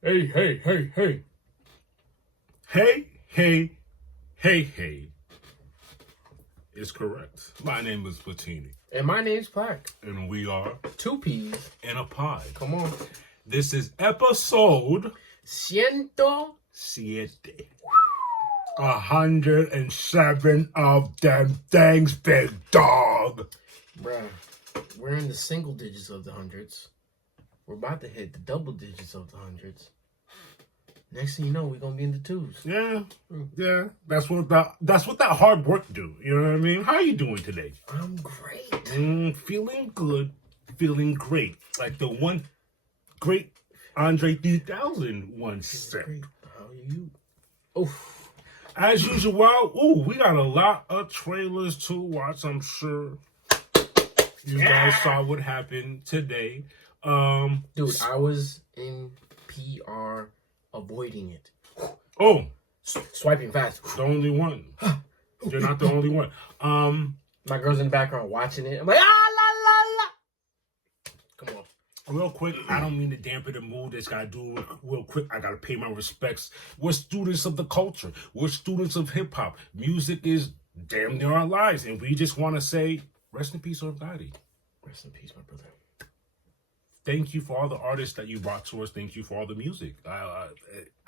Hey, hey, hey, hey. Hey, hey, hey, hey. Is correct. My name is Platini. And my name's Plaque. And we are Two P's. in a pod. Come on. This is episode Ciento. Siete. 107 of them things, big dog. Bruh, we're in the single digits of the hundreds. We're about to hit the double digits of the hundreds. Next thing you know, we're gonna be in the twos. Yeah. That's what that hard work do. You know what I mean? How are you doing today? I'm great. Feeling good, feeling great. Like the one great Andre 3000 once said. Great. How are you? Oof. As usual, we got a lot of trailers to watch. I'm sure you guys saw what happened today. Dude, I was in PR avoiding it. Oh, Swiping fast. the only one. You're not the only one. My girl's in the background watching it. I'm like, la. Come on. Real quick, I don't mean to dampen the mood. Just gotta do real quick. I gotta pay my respects. We're students of the culture. We're students of hip hop. Music is damn near our lives, and we just want to say, rest in peace, Gotti. Rest in peace, my brother. Thank you for all the artists that you brought to us. Thank you for all the music. I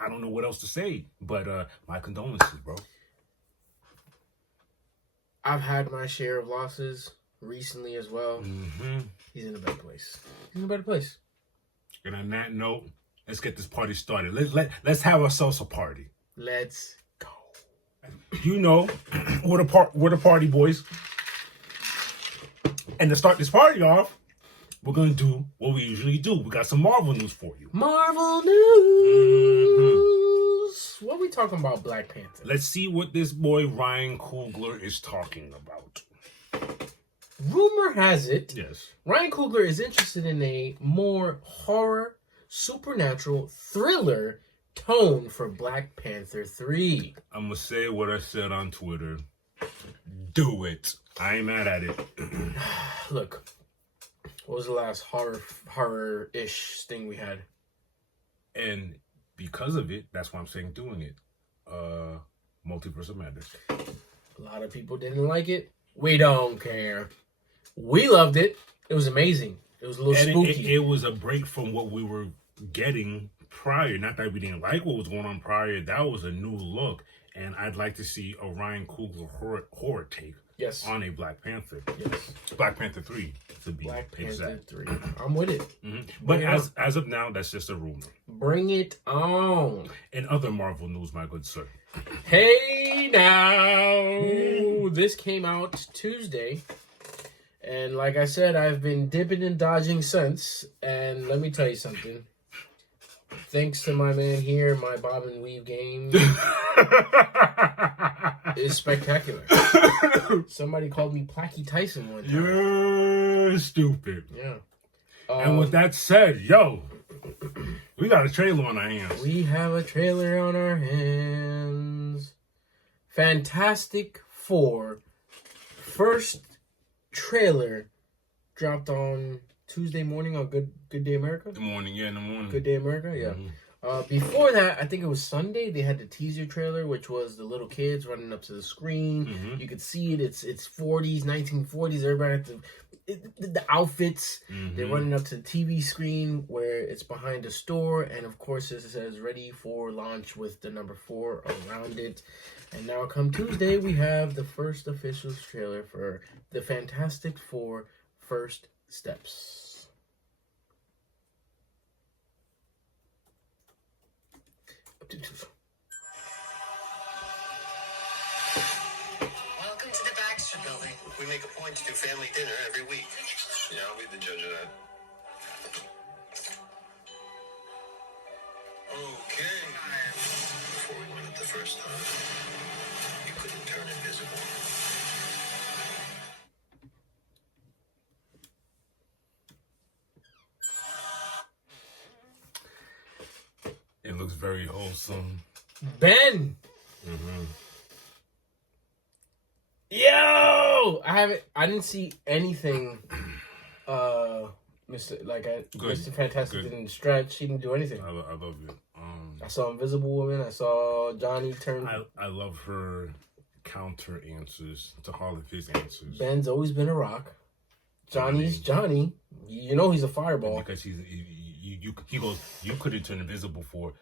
don't know what else to say, but my condolences, bro. I've had my share of losses recently as well. Mm-hmm. He's in a better place. He's in a better place. And on that note, let's get this party started. Let's have ourselves a party. Let's go. You know, we're the party boys. And to start this party off, we're gonna do what we usually do. We got some Marvel news for you. Marvel news. What are we talking about, Black Panther? Let's see what this boy Ryan Coogler is talking about. Rumor has it, Yes, Ryan Coogler is interested in a more horror, supernatural, thriller tone for Black Panther 3. I'm gonna say what I said on Twitter. Do it. I ain't mad at it. Look, what was the last horror-ish thing we had? And because of it, that's why I'm saying doing it. Multiverse of Madness. A lot of people didn't like it. We don't care. We loved it. It was amazing. It was a little spooky. It was a break from what we were getting prior. Not that we didn't like what was going on prior. That was a new look. And I'd like to see a Ryan Coogler horror take on a Black Panther. Yes. Black Panther 3 to be Black Panther exact. 3. I'm with it. Mm-hmm. But as of now, that's just a rumor. Bring it on. And other Marvel news, my good sir. Hey now. This came out Tuesday. And like I said, I've been dipping and dodging since. And let me tell you something. Thanks to my man here, my bob and weave game is spectacular. Somebody called me Placky Tyson one time. You're stupid. Yeah. And with that said, we got a trailer on our hands. We have a trailer on our hands. Fantastic Four. First trailer dropped on Tuesday morning on Good Day America. In the morning. Good Day America, yeah. Mm-hmm. Before that, I think it was Sunday. They had the teaser trailer, which was the little kids running up to the screen. Mm-hmm. You could see it. It's 40s, 1940s. Everybody had the outfits. Mm-hmm. They're running up to the TV screen where it's behind a store, and of course it says "Ready for Launch" with the number 4 around it. And now, come Tuesday, we have the first official trailer for the Fantastic Four: First Steps. Welcome to the Baxter Building. We make a point to do family dinner every week. Yeah, I'll be the judge of that. Okay. Before we went it the first time, you couldn't turn invisible. It looks very wholesome. Ben! Mm-hmm. Yo! I didn't see anything Good. Mr. Fantastic Good. didn't stretch. He didn't do anything. I love it. I saw Invisible Woman. I saw Johnny turn. I love her counter answers to all of his answers. Ben's always been a rock. Johnny's Johnny. You know he's a fireball. Because he goes, you could have turned invisible before.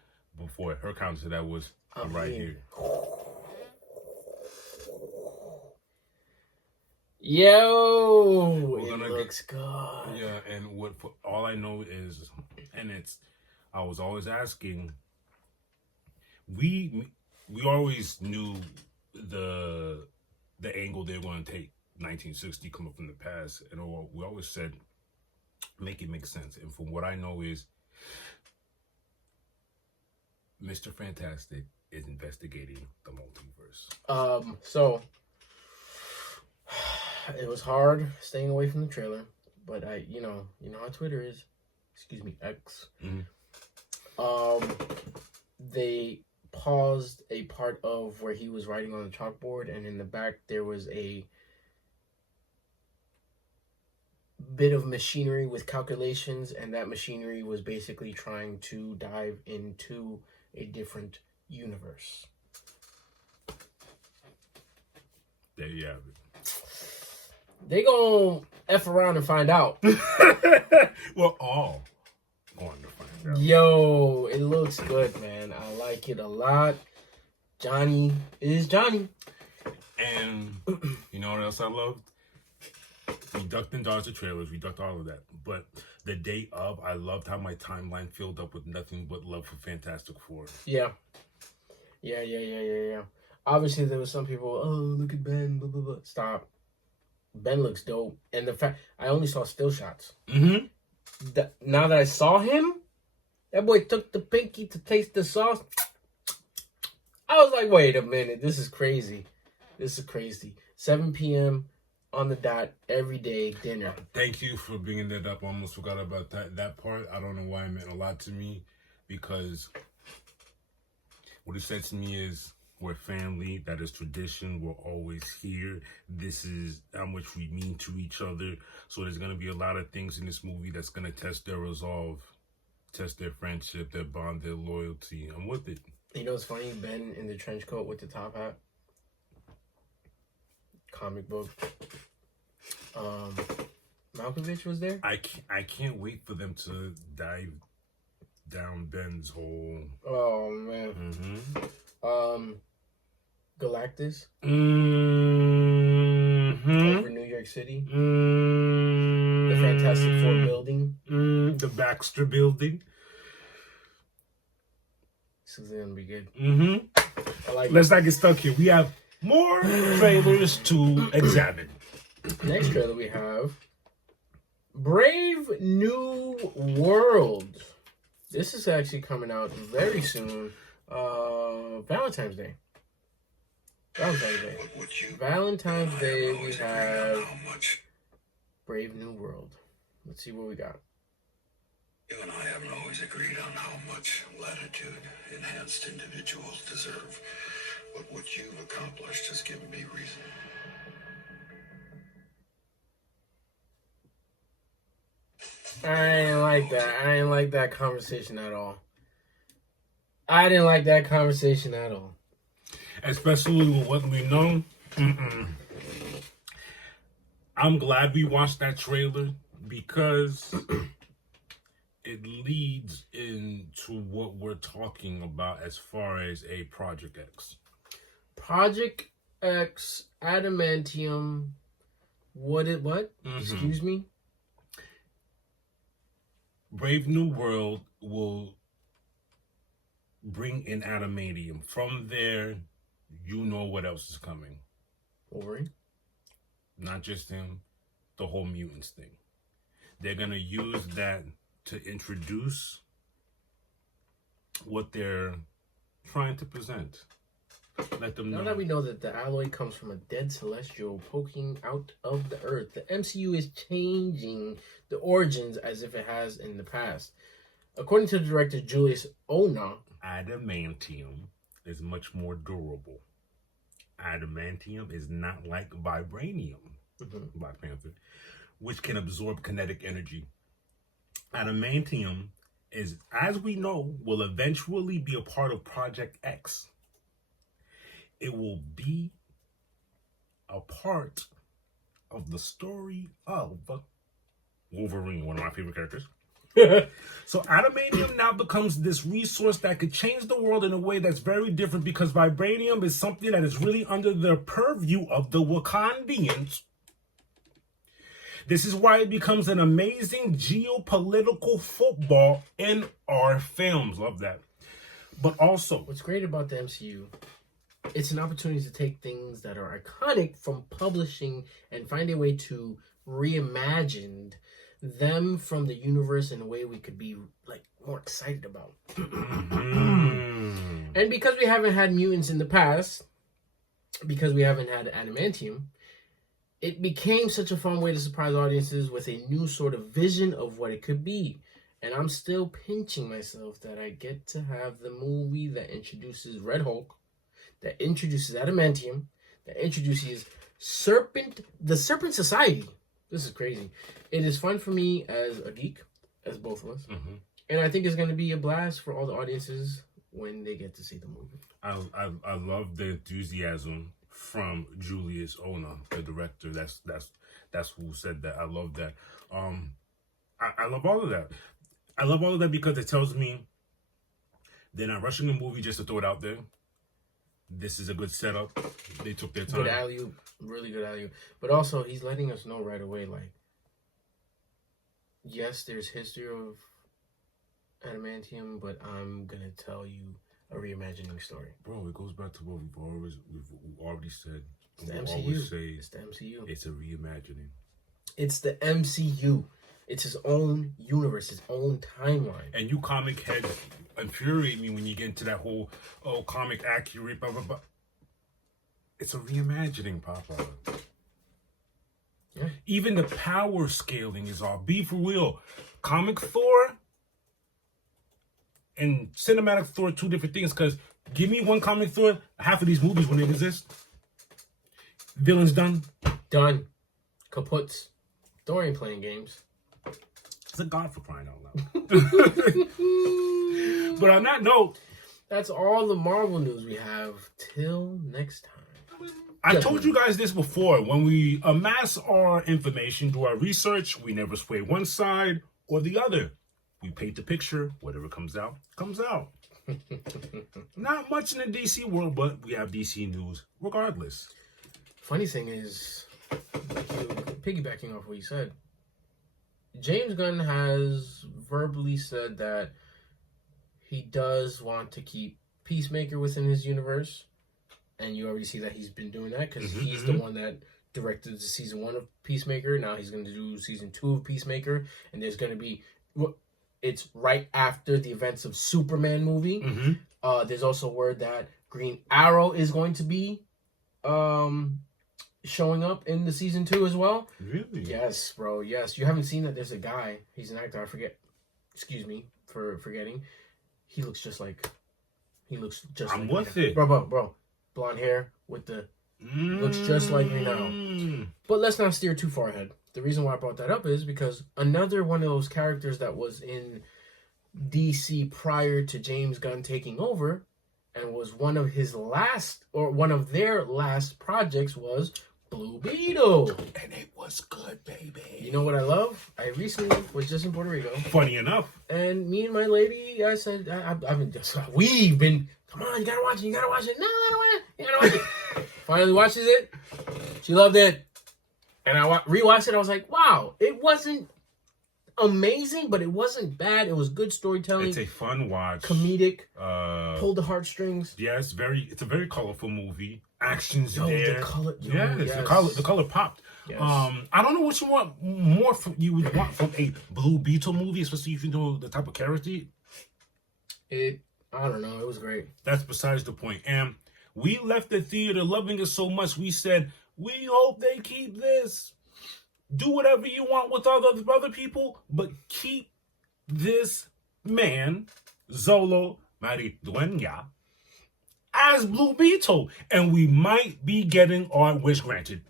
Her counter to that was, I'm right here. Yo, it looks good. Yeah, and all I know is, I was always asking. We always knew the angle they were going to take. 1960 come up from the past, and we always said, make it make sense. And from what I know is, Mr. Fantastic is investigating the multiverse. So it was hard staying away from the trailer, but you know how Twitter is. Excuse me, X. Mm-hmm. They paused a part of where he was writing on the chalkboard, and in the back there was a bit of machinery with calculations, and that machinery was basically trying to dive into a different universe. There you have it. They gonna F around and find out. We're all going to find out. Yo, it looks good, man. I like it a lot. Johnny is Johnny. And you know what else I loved? We ducked and dodged the trailers. We ducked all of that. But the day of, I loved how my timeline filled up with nothing but love for Fantastic Four. Yeah. Obviously, there was some people, oh, look at Ben, blah, blah, blah. Stop. Ben looks dope. And the fact, I only saw still shots. Mm-hmm. Now that I saw him, that boy took the pinky to taste the sauce. I was like, wait a minute. This is crazy. 7 p.m. on the dot every day, dinner. Thank you for bringing that up. I almost forgot about that part. I don't know why it meant a lot to me, because what it said to me is, we're family. That is tradition. We're always here. This is how much we mean to each other. So there's going to be a lot of things in this movie that's going to test their resolve, test their friendship, their bond, their loyalty. I'm with it. You know what's funny? Ben in the trench coat with the top hat. Comic book. Malkovich was there. I can't wait for them to dive down Ben's whole. Oh man. Mm-hmm. Galactus. Mm-hmm. Over New York City. Mm-hmm. The Fantastic Four building. The Baxter building. This is gonna be good. Mm-hmm. I like Let's not get stuck here. We have more trailers to examine. Next trailer we have Brave New World. This is actually coming out very soon. Valentine's Day. Valentine's Day we have Brave New World. Let's see what we got. You and I haven't always agreed on how much latitude enhanced individuals deserve, but what you've accomplished has given me reason. I ain't like that. I ain't like that conversation at all. I didn't like that conversation at all. Especially with what we know. I'm glad we watched that trailer, because it leads into what we're talking about as far as a Project X. Project X, Adamantium, what? Excuse me? Brave New World will bring in Adamantium. From there, you know what else is coming. Wolverine? Not just him, the whole mutants thing. They're going to use that to introduce what they're trying to present. Let them know. Now that we know that the alloy comes from a dead celestial poking out of the earth, the MCU is changing the origins as if it has in the past. According to the director Julius Ona, Adamantium is much more durable. Adamantium is not like vibranium, Black Panther, which can absorb kinetic energy. Adamantium is, as we know, will eventually be a part of Project X. It will be a part of the story of Wolverine, one of my favorite characters. So adamantium now becomes this resource that could change the world in a way that's very different, because vibranium is something that is really under the purview of the Wakandians. This is why it becomes an amazing geopolitical football in our films. Love that. But also, what's great about the MCU, it's an opportunity to take things that are iconic from publishing and find a way to reimagine them from the universe in a way we could be like more excited about. And because we haven't had mutants in the past, because we haven't had adamantium, it became such a fun way to surprise audiences with a new sort of vision of what it could be. And I'm still pinching myself that I get to have the movie that introduces Red Hulk, that introduces adamantium, that introduces the Serpent Society. This is crazy. It is fun for me as a geek, as both of us. Mm-hmm. And I think it's going to be a blast for all the audiences when they get to see the movie. I love the enthusiasm from Julius Ona, the director. That's who said that. I love that. I love all of that. I love all of that because it tells me they're not rushing the movie just to throw it out there. This is a good setup. They took their time. Good alley-oop. Really good alley-oop. But also, he's letting us know right away, like, yes, there's history of adamantium, but I'm going to tell you a reimagining story. Bro, it goes back to what we've already said. It's the MCU. It's the MCU. It's a reimagining. It's the MCU. It's his own universe, his own timeline. And you comic heads infuriate me when you get into that whole, comic accurate, blah, blah, blah. It's a reimagining, Papa. Yeah. Even the power scaling is off. Be for real. Comic Thor and cinematic Thor, two different things. Because give me one comic Thor, half of these movies when they exist. Villains done. Done. Kaputs. Thor ain't playing games. It's a god, for crying out loud. But on that note, that's all the Marvel news we have. Till next time. I told you guys this before. When we amass our information, do our research, we never sway one side or the other. We paint the picture. Whatever comes out, comes out. Not much in the DC world, but we have DC news regardless. Funny thing is, piggybacking off what you said, James Gunn has verbally said that he does want to keep Peacemaker within his universe. And you already see that he's been doing that because he's the one that directed the season 1 of Peacemaker. Now he's going to do season 2 of Peacemaker. And there's going to be... It's right after the events of Superman movie. Mm-hmm. There's also word that Green Arrow is going to be showing up in the season 2 as well. Really? Yes, bro. Yes. You haven't seen that. There's a guy. He's an actor. I forget. Excuse me for forgetting. He looks just like... I'm with it. Bro. Blonde hair with the... Looks just like Green Arrow. But let's not steer too far ahead. The reason why I brought that up is because another one of those characters that was in DC prior to James Gunn taking over and was one of their last projects was Blue Beetle. And it was good, baby. You know what I love? I recently was just in Puerto Rico. Funny enough. And me and my lady, I said, we've been, come on, you gotta watch it. No, I don't want it. You gotta watch it. Finally watches it. She loved it. And I rewatched it. I was like, wow, it wasn't amazing, but it wasn't bad. It was good storytelling. It's a fun watch. Comedic. Pulled the heartstrings. Yeah, it's a very colorful movie. Action's there. The color. Yes. The color popped. Yes. I don't know what you want more from you would want from a Blue Beetle movie, especially if you know the type of character. I don't know. It was great. That's besides the point. And we left the theater loving it so much. We said, we hope they keep this. Do whatever you want with other people, but keep this man, Zolo Maridueña, as Blue Beetle. And we might be getting our wish granted.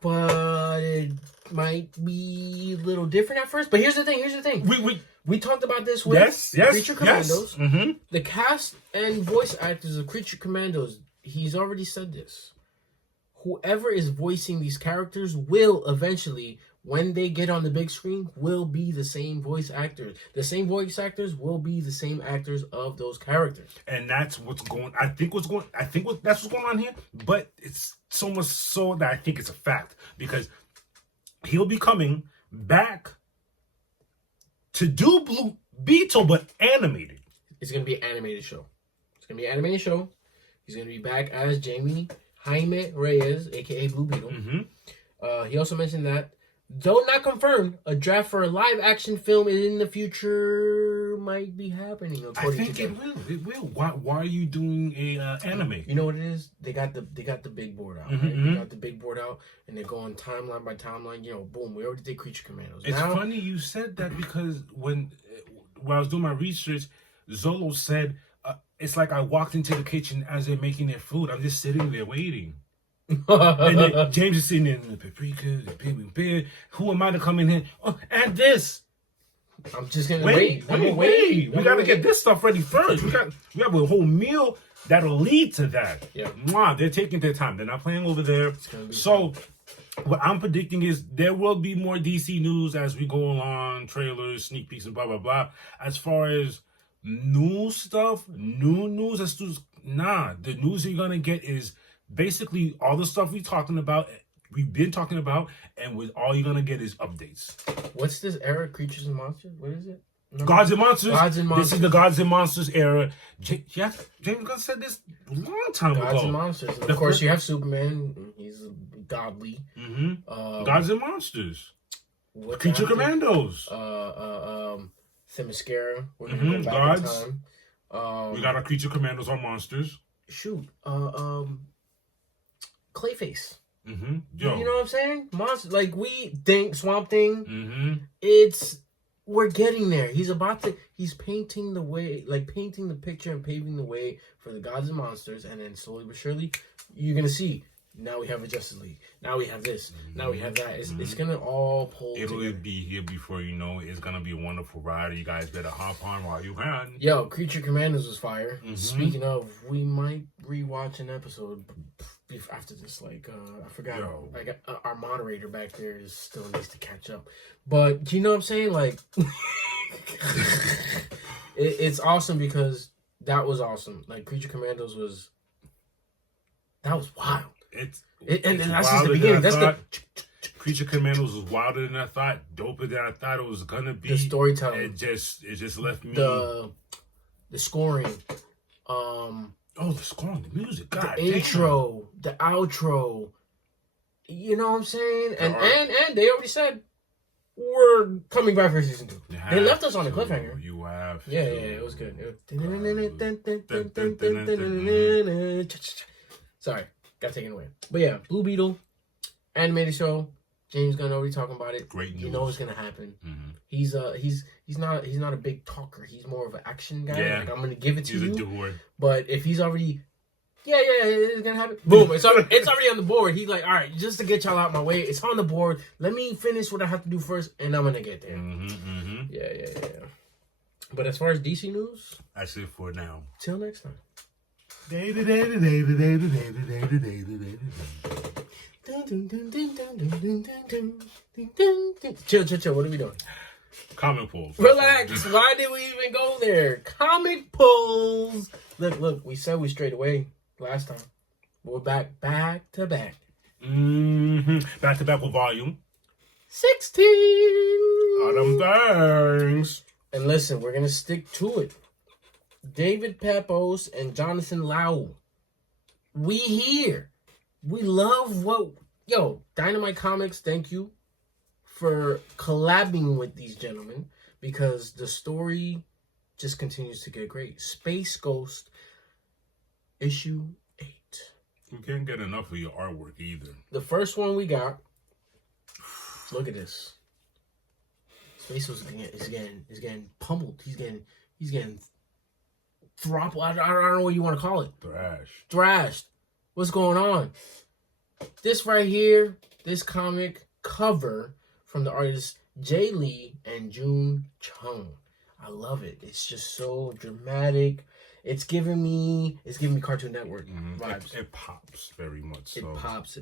But might be a little different at first. But here's the thing. We talked about this with Creature Commandos. Mm-hmm. The cast and voice actors of Creature Commandos, he's already said this. Whoever is voicing these characters will eventually, when they get on the big screen, will be the same voice actors. The same voice actors will be the same actors of those characters. And that's what's going. That's what's going on here. But it's so much so that I think it's a fact, because he'll be coming back to do Blue Beetle, but animated. It's gonna be an animated show. He's gonna be back as Jaime Reyes, aka Blue Beetle. Mm-hmm. He also mentioned that, though not confirmed, a draft for a live-action film in the future might be happening. I think it will. It will. Why are you doing a anime? You know what it is? They got the big board out. Mm-hmm. Right? They got the big board out, and they're going timeline by timeline. You know, boom. We already did Creature Commandos. It's funny you said that, because when I was doing my research, Zolo said it's like I walked into the kitchen as they're making their food. I'm just sitting there waiting. And then James is sitting there, the paprika, the pig. Who am I to come in here? Oh, add this. I'm just gonna wait. We gotta get this stuff ready first. We have a whole meal that'll lead to that. Yeah. Mwah, they're taking their time. They're not playing over there. So what I'm predicting is there will be more DC news as we go along, trailers, sneak peeks, and blah blah blah. As far as new stuff, new news, the news you're gonna get is basically all the stuff we've been talking about, and with all you're gonna get is updates. What's this era? Creatures and Monsters? What is it? Gods and Monsters. This is the Gods and Monsters era. James Gunn said this a long time ago. Gods and Monsters. And of course, you have Superman. He's godly. Mm-hmm. Gods and Monsters. Creature Commandos. Themyscira. We're gonna Mm-hmm. go back Gods. in time. We got our Creature Commandos on Monsters. Shoot. Clayface. Mm-hmm. Yo. You know what I'm saying? Monster, like Swamp Thing. Mm-hmm. We're getting there. He's painting the picture and paving the way for the Gods and Monsters, and then slowly but surely, you're gonna see. Now we have a Justice League. Now we have this. Now we have that. It's gonna all pull together. Be here before you know it. It's gonna be a wonderful ride. You guys better hop on while you can. Yo, Creature Commandos was fire. Mm-hmm. Speaking of, we might rewatch an episode after this. I forgot. Our moderator back there still needs to catch up. But you know what I'm saying? It's awesome because that was awesome. Creature Commandos was wild. It's that's just the beginning. That's Creature Commandos was wilder than I thought, doper than I thought it was gonna be. The storytelling. It just left me the scoring. The scoring, the music, God, the intro, the outro. You know what I'm saying? And they already said we're coming back for season 2. They left us on a cliffhanger. You have. Yeah, it was good. Sorry. Got taken away. But yeah, Blue Beetle, animated show. James Gunn already talking about it. Great news. You know what's gonna happen. Mm-hmm. He's not a big talker. He's more of an action guy. Yeah. I'm gonna give it to you. He's a doer. But if he's already, it's gonna happen. Boom! It's already on the board. He's like, all right, just to get y'all out my way, it's on the board. Let me finish what I have to do first, and I'm gonna get there. Mm-hmm. Yeah. But as far as DC news, that's it for now. Till next time. Chill. What are we doing? Comic pulls. Relax. Why did we even go there? Comic pulls. Look. We said we strayed away last time. We're back to back. Back to back with volume 16. Autumn things. And listen, we're gonna stick to it. David Pepose and Jonathan Lau. We here. We love Dynamite Comics, thank you for collabing with these gentlemen, because the story just continues to get great. Space Ghost, issue 8. We can't get enough of your artwork either. The first one we got, look at this. Space Ghost is getting pummeled. He's getting throttled. I don't know what you want to call it. Thrashed. What's going on? This right here, this comic cover from the artists Jay Lee and June Chung. I love it. It's just so dramatic. It's giving me Cartoon Network vibes. It pops very much. It So.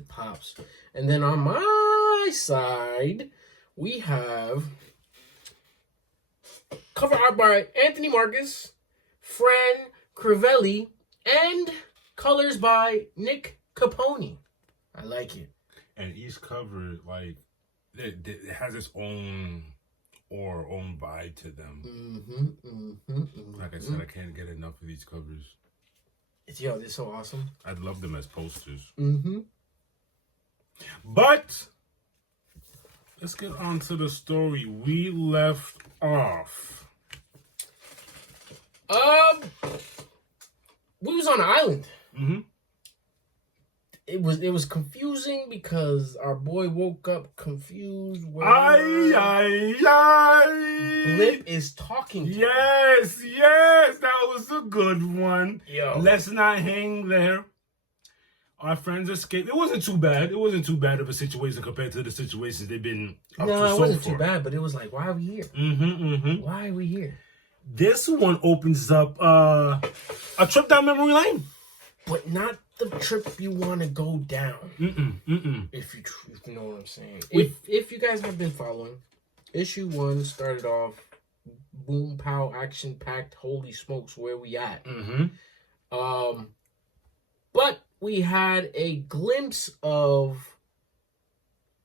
pops. And then on my side, we have cover art by Anthony Marcus, Fran Crivelli, and colors by Nick Capone. I like it. And each cover, like, it has its own vibe to them. Like I said, I can't get enough of these covers. They're so awesome. I'd love them as posters. Mm-hmm. But let's get on to the story. We left off. We was on an island. Mm-hmm. It was confusing because our boy woke up confused. Ay. Blip is talking to him. Yes, that was a good one. Yo. Let's not hang there. Our friends escaped. It wasn't too bad. It wasn't too bad of a situation compared to the situations they've been up to so far. No, it wasn't too bad, but it was like, why are we here? Why are we here? This one opens up a trip down memory lane. But not the trip you want to go down. If you know what I'm saying. If you guys have been following, issue 1 started off boom pow action packed. Holy smokes, where we at? But we had a glimpse of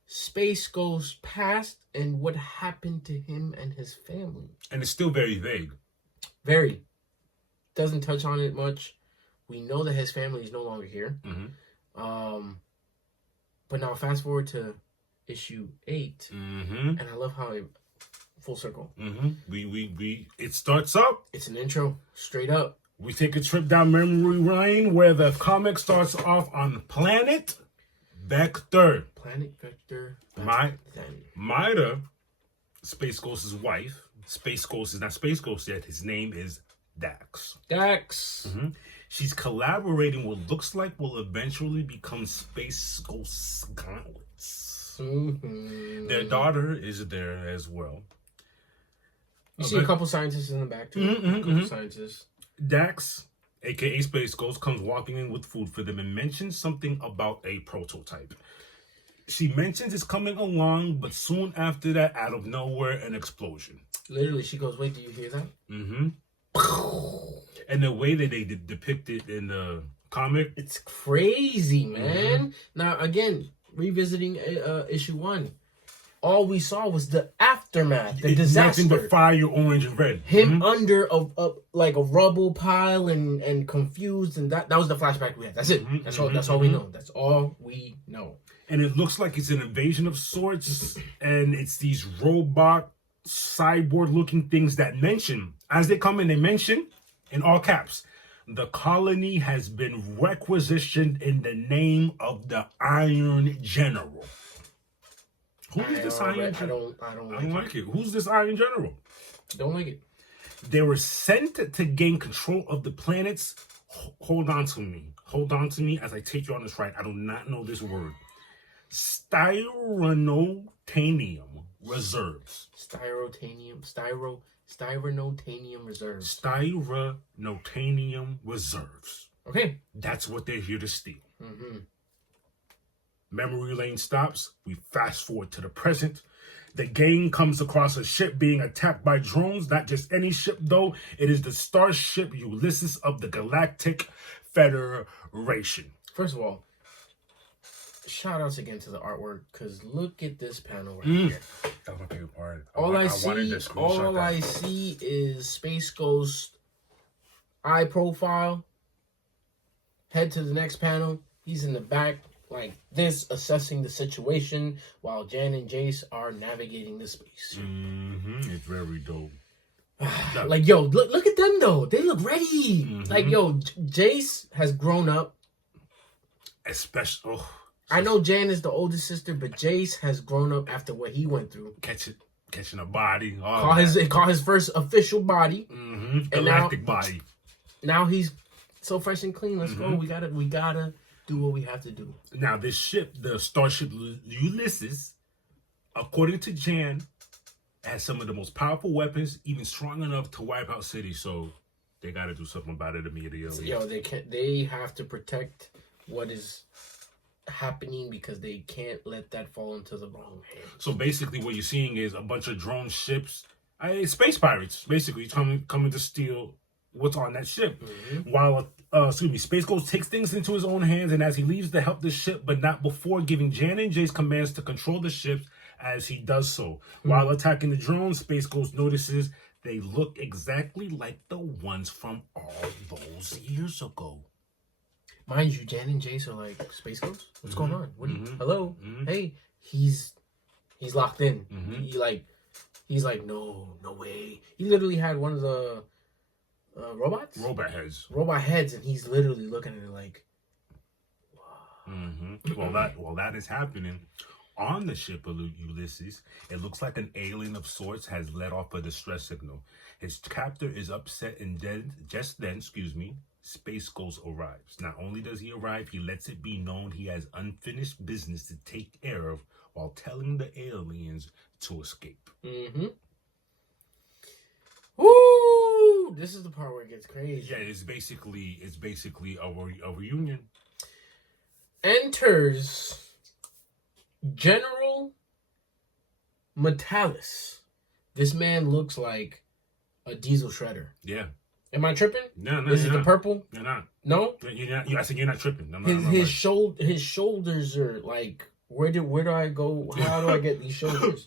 Space Ghost past and what happened to him and his family. And it's still very vague. Very. Doesn't touch on it much. We know that his family is no longer here. But now fast forward to issue 8. And I love how it full circle. It starts up. It's an intro, straight up. We take a trip down memory lane where the comic starts off on planet Vector. Planet Vector. Maida, Space Ghost's wife. Space Ghost is not Space Ghost yet. His name is Dax. She's collaborating what looks like will eventually become Space Ghost's gauntlets. Their daughter is there as well. You see a couple scientists in the back too. Scientists. Dax, aka Space Ghost, comes walking in with food for them and mentions something about a prototype. She mentions it's coming along, but soon after that, out of nowhere, an explosion. Literally, she goes, "Wait, do you hear that?" And the way that they depict it in the comic, it's crazy, man. Now, again, revisiting issue 1, all we saw was the aftermath, the disaster. Nothing but fire, orange, and red. Him under a rubble pile and confused, and that was the flashback we had. That's it. That's all. That's all we know. That's all we know. And it looks like it's an invasion of sorts, and it's these robot, cyborg-looking things that mention, as they come in, they mention, in all caps, the colony has been requisitioned in the name of the Iron General. Who is this Iron General? I don't like it. Who's this Iron General? Don't like it. They were sent to gain control of the planets. Hold on to me as I take you on this ride. I do not know this word. Styronotanium reserves. Styronotanium reserves. Styronotanium reserves. Okay. That's what they're here to steal. Memory lane stops. We fast forward to the present. The gang comes across a ship being attacked by drones. Not just any ship, though. It is the starship Ulysses of the Galactic Federation. First of all, shout outs again to the artwork, because look at this panel right here. That was my favorite part. All I see is Space Ghost eye profile. Head to the next panel. He's in the back like this, assessing the situation while Jan and Jace are navigating the space. It's very dope. Like, yo, look at them though. They look ready. Like, yo, Jace has grown up. Especially, I know Jan is the oldest sister, but Jace has grown up after what he went through. Catching a body. Caught his first official body. Galactic body. Now he's so fresh and clean. Let's go. We gotta do what we have to do. Now this ship, the starship Ulysses, according to Jan, has some of the most powerful weapons, even strong enough to wipe out cities. So they got to do something about it immediately. Yo, they can't. They have to protect what is happening because they can't let that fall into the wrong hands. So basically, what you're seeing is a bunch of drone ships, space pirates, basically coming to steal what's on that ship. Mm-hmm. While Space Ghost takes things into his own hands, and as he leaves to help the ship, but not before giving Jan and Jace commands to control the ships as he does so. Mm-hmm. While attacking the drones, Space Ghost notices they look exactly like the ones from all those years ago. Mind you, Jan and Jace are like, Space Ghost? What's going on? What? Hello? Mm-hmm. Hey, he's locked in. Mm-hmm. He's like, no way. He literally had one of the robots? Robot heads. And he's literally looking at it like, wow. Mm-hmm. While that is happening, on the ship of Ulysses, it looks like an alien of sorts has let off a distress signal. His captor is upset, and just then, Space Ghost arrives. Not only does he arrive, he lets it be known he has unfinished business to take care of while telling the aliens to escape. Mm-hmm. Woo! This is the part where it gets crazy. Yeah, it's basically a reunion. Enters General Metalis. This man looks like a diesel shredder. Yeah. Am I tripping? No, Is it the purple? You're not. No? You're not. I said you're not tripping. His shoulders are like, where do I go? How do I get these shoulders?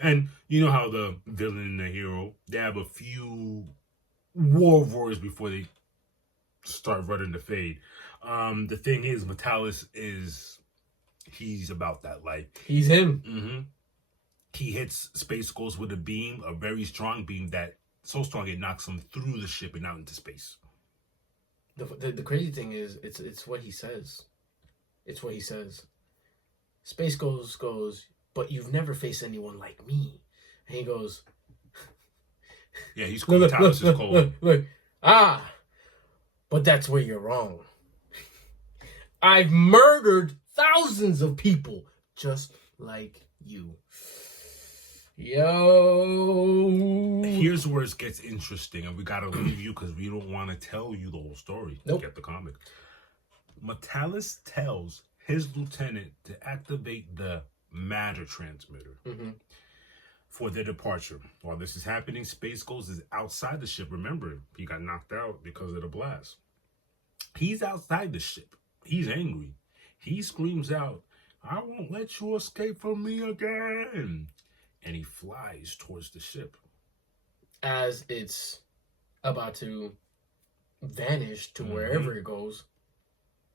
And you know how the villain and the hero, they have a few war roars before they start running the fade. The thing is, Metalis he's about that life. He's him. Mm-hmm. He hits Space Ghost with a beam, a very strong beam that so strong it knocks him through the ship and out into space. The crazy thing is, it's what he says. It's what he says. Space Ghost goes, but you've never faced anyone like me. And he goes, yeah, he's cool. Metalis is cold. Look. But that's where you're wrong. I've murdered thousands of people just like you. Yo. Here's where it gets interesting, and we gotta leave you because we don't want to tell you the whole story. Nope. Get the comic. Metalis tells his lieutenant to activate the matter transmitter for their departure. While this is happening, Space Ghost is outside the ship. Remember, he got knocked out because of the blast. He's outside the ship. He's angry. He screams out, "I won't let you escape from me again." And he flies towards the ship. As it's about to vanish to wherever it goes.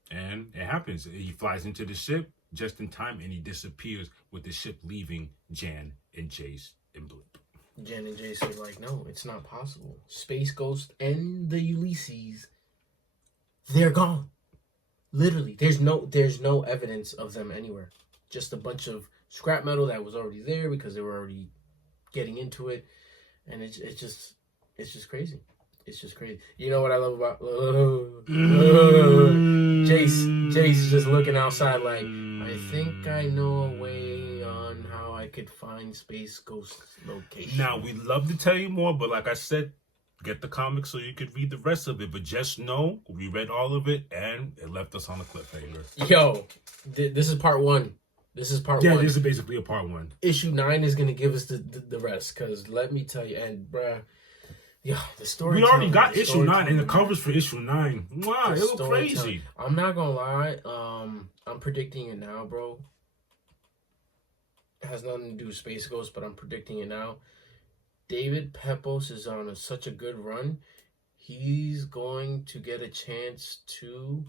And it happens. He flies into the ship just in time, and he disappears with the ship leaving Jan and Jace and Blip. Jan and Jace are like, no, it's not possible. Space Ghost and the Ulysses, they're gone. Literally, there's no evidence of them anywhere. Just a bunch of scrap metal that was already there because they were already getting into it, and it's just crazy. It's just crazy. You know what I love about Jace just looking outside like, I think I know a way on how I could find Space Ghost's location. Now, we'd love to tell you more, but like I said, get the comic so you could read the rest of it. But just know, we read all of it, and it left us on a cliffhanger. Yo, this is part one. This is part one. Yeah, this is basically a part one. Issue 9 is going to give us the rest, because let me tell you, and bruh, yeah, the story. We already got issue 9 and the covers for issue 9. Wow, it look crazy. I'm not gonna lie. I'm predicting it now, bro. It has nothing to do with Space Ghost, but I'm predicting it now. David Pepos is on such a good run. He's going to get a chance to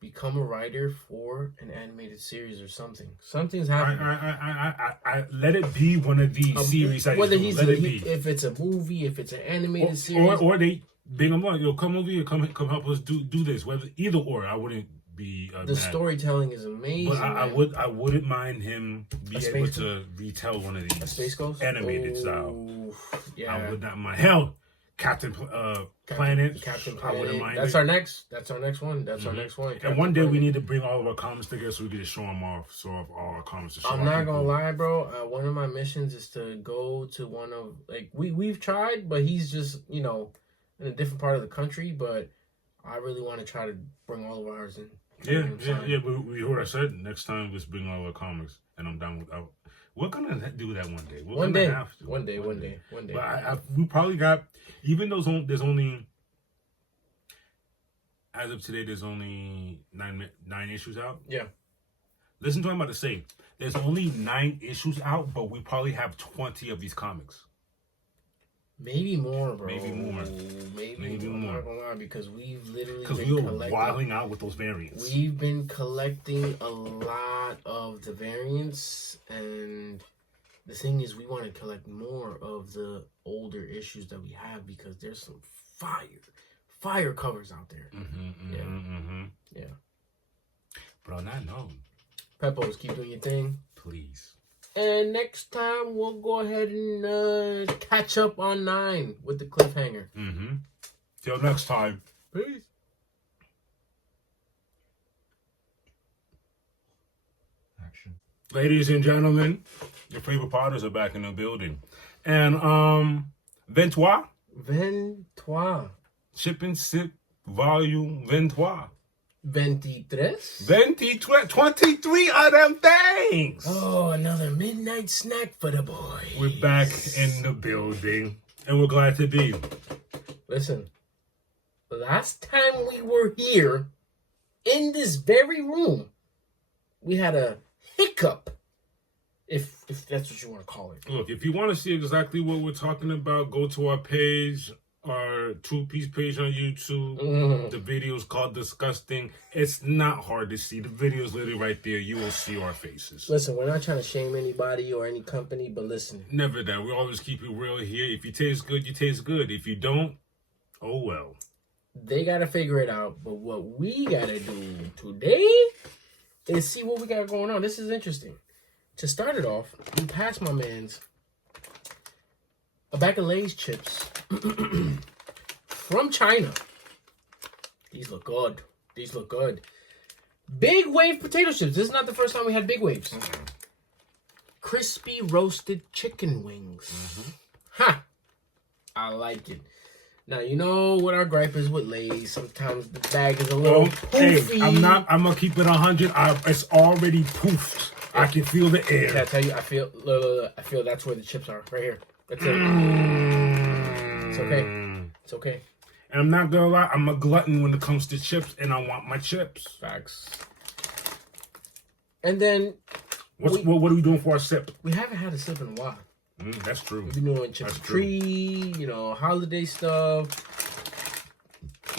become a writer for an animated series or something. Something's happening. I let it be one of these series. Whether if it's a movie, if it's an animated series, or they bring him on. Yo, come over here, come help us do this. Whether either or, I wouldn't be. The storytelling is amazing. But I wouldn't mind him being able to retell one of these Space Ghost animated style. Yeah, I would not mind. Hell, Captain Planet. Captain I wouldn't Planet. mind That's it. our next. That's our next one. That's our next one. And Captain one day we Planet. need to bring all of our comments together so we can just show them off. Show off all our comments. To show I'm our not people. gonna lie, bro. One of my missions is to go to one of like we've tried, but he's just in a different part of the country. But I really want to try to bring all of ours in. Yeah. We heard I said next time let's bring all our comics, and I'm down with out. We're gonna do that one day. One day. But we probably got even though there's only as of today there's only nine issues out. Yeah. Listen to what I'm about to say. There's only 9 issues out, but we probably have 20 of these comics. Maybe more, bro. Maybe more. Maybe more. I'm not gonna lie, because we've literally Because we were wilding out with those variants. We've been collecting a lot of the variants, and the thing is, we want to collect more of the older issues that we have because there's some fire covers out there. Yeah. But on that note, Peppos, keep doing your thing. please. And next time, we'll go ahead and catch up on 9 with the cliffhanger. Till next time. Peace. Action. Ladies and gentlemen, your favorite potters are back in the building. And, Ventois, Chip and Sip, Volume Ventois. 23? 23 of them things! Oh, another midnight snack for the boys. We're back in the building, and we're glad to be. Listen, last time we were here, in this very room, we had a hiccup, if that's what you want to call it. Look, if you want to see exactly what we're talking about, go to our page, our 2-piece page on YouTube. The video is called Disgusting. It's not hard to see. The video is literally right there. You will see our faces. Listen, we're not trying to shame anybody or any company, but listen. Never that. We always keep it real here. If you taste good, you taste good. If you don't, oh well. They got to figure it out. But what we got to do today is see what we got going on. This is interesting. To start it off, we passed my man's a bag of Lay's chips from China. These look good. Big wave potato chips. This is not the first time we had big waves. Crispy roasted chicken wings. Ha! I like it. Now, you know what our gripe is with Lay's. Sometimes the bag is a little poofy. Hey, I'm going to keep it 100. It's already poofed. I can feel the air. Can I tell you, I feel that's where the chips are. Right here. That's it. It's okay. And I'm not gonna lie, I'm a glutton when it comes to chips, and I want my chips. Facts. And then what are we doing for our sip? We haven't had a sip in a while. That's true. We've been doing chips tree, holiday stuff.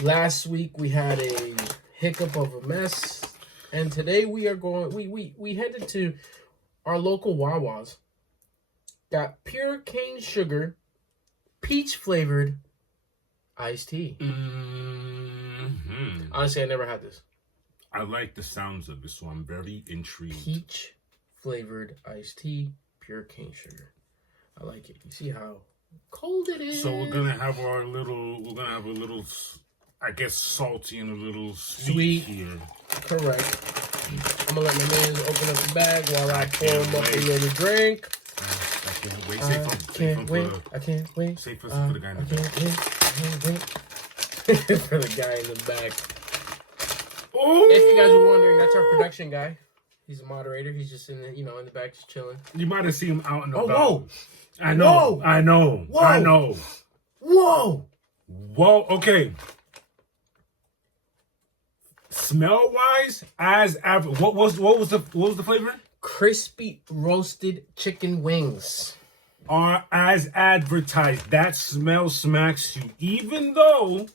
Last week we had a hiccup of a mess, and today we are going. We headed to our local Wawa's. Got pure cane sugar, peach flavored iced tea. Honestly, I never had this. I like the sounds of it, so I'm very intrigued. Peach flavored iced tea, pure cane sugar. I like it. You see how cold it is. So we're gonna have a little, I guess, salty and a little sweet here. Correct. I'm gonna let my man open up the bag while I pour him up a little drink. I can't wait. I can't wait. Safe for the guy in the back. I can't wait. For the guy in the back. Ooh. If you guys were wondering, that's our production guy. He's a moderator. He's just in the in the back, just chilling. You might have seen him out and about. Whoa! I know. Whoa. Okay. Smell wise, as average. What was the flavor? Crispy roasted chicken wings. Are as advertised. That smell smacks you, even though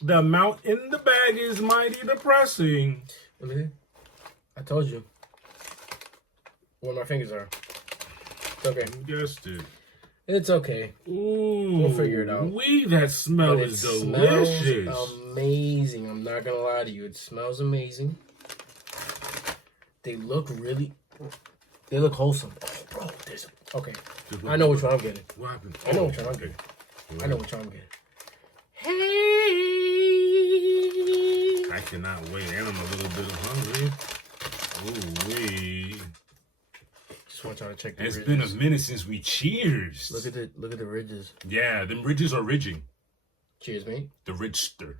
the amount in the bag is mighty depressing. I told you where my fingers are. It's okay. You guessed it. It's okay. Ooh, we'll figure it out. That smell is delicious. Smells amazing. I'm not gonna lie to you. It smells amazing. They look wholesome. Oh, bro, okay. I know which one I'm getting. What happened? I know which one I'm getting. I know which I'm getting. Hey! I cannot wait, and I'm a little bit hungry. Ooh wee! Just want y'all to check the It's ridges. been a minute since we cheers. Look at the ridges. Yeah, them ridges are ridging. Cheers, mate. The ridgester.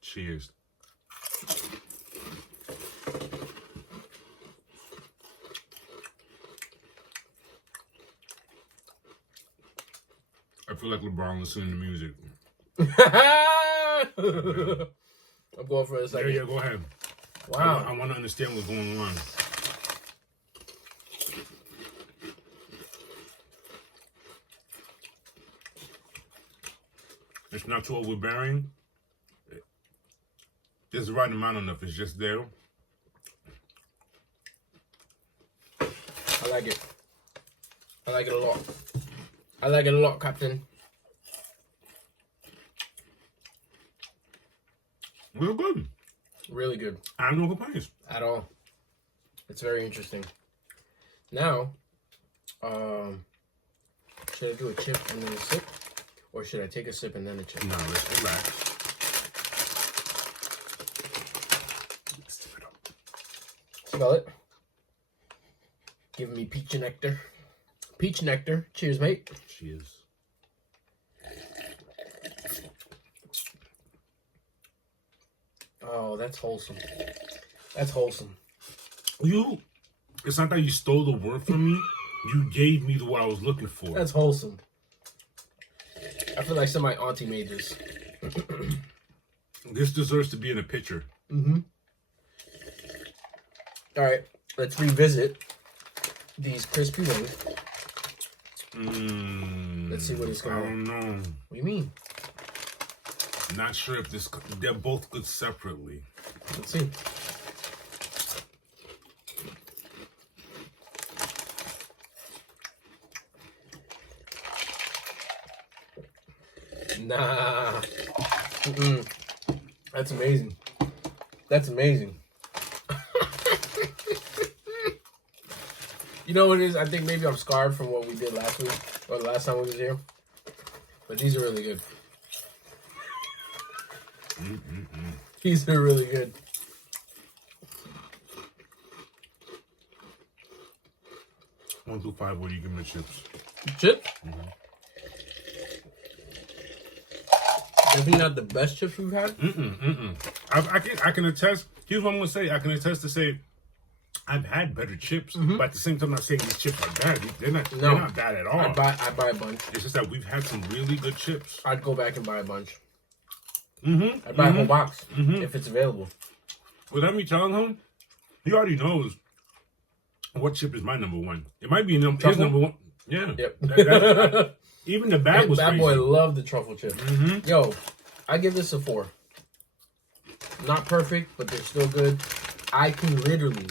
Cheers. I feel like LeBron listening to music. I'm going for a second. Yeah, go ahead. Wow. I want to understand what's going on. It's not too overbearing. It's the right amount enough. It's just there. I like it. I like it a lot. I like it a lot, Captain. Real good. Really good. I have no complaints. At all. It's very interesting. Now, should I do a chip and then a sip? Or should I take a sip and then a chip? No, let's relax. Sip it up. Smell it. Giving me peach nectar. Peach nectar. Cheers, mate. Cheers. Oh, that's wholesome. That's wholesome. It's not that you stole the word from me. You gave me the what I was looking for. That's wholesome. I feel like somebody auntie made this. This deserves to be in a picture. Mm-hmm. All right, let's revisit these crispy wings. Let's see what it's I going. don't know. What do you mean? Not sure if they're both good separately. Let's see. Nah. Mm-mm. That's amazing. That's amazing. You know what it is? I think maybe I'm scarred from what we did last week or the last time we was here. But these are really good. These are really good. One through five, what do you give me chips? Chip? Definitely not the best chips we've had. I can attest. Here's what I'm gonna say. I can attest to say I've had better chips, but at the same time, I'm not saying these chips are bad. They're not bad at all. I'd buy a bunch. It's just that we've had some really good chips. I'd go back and buy a bunch. I'd buy a whole box if it's available. Without me telling him, he already knows what chip is my number one. It might be his number one. Yeah. Yep. Even the bag was Bad crazy. boy loved the truffle chip. Yo, I give this a 4. Not perfect, but they're still good. I can literally,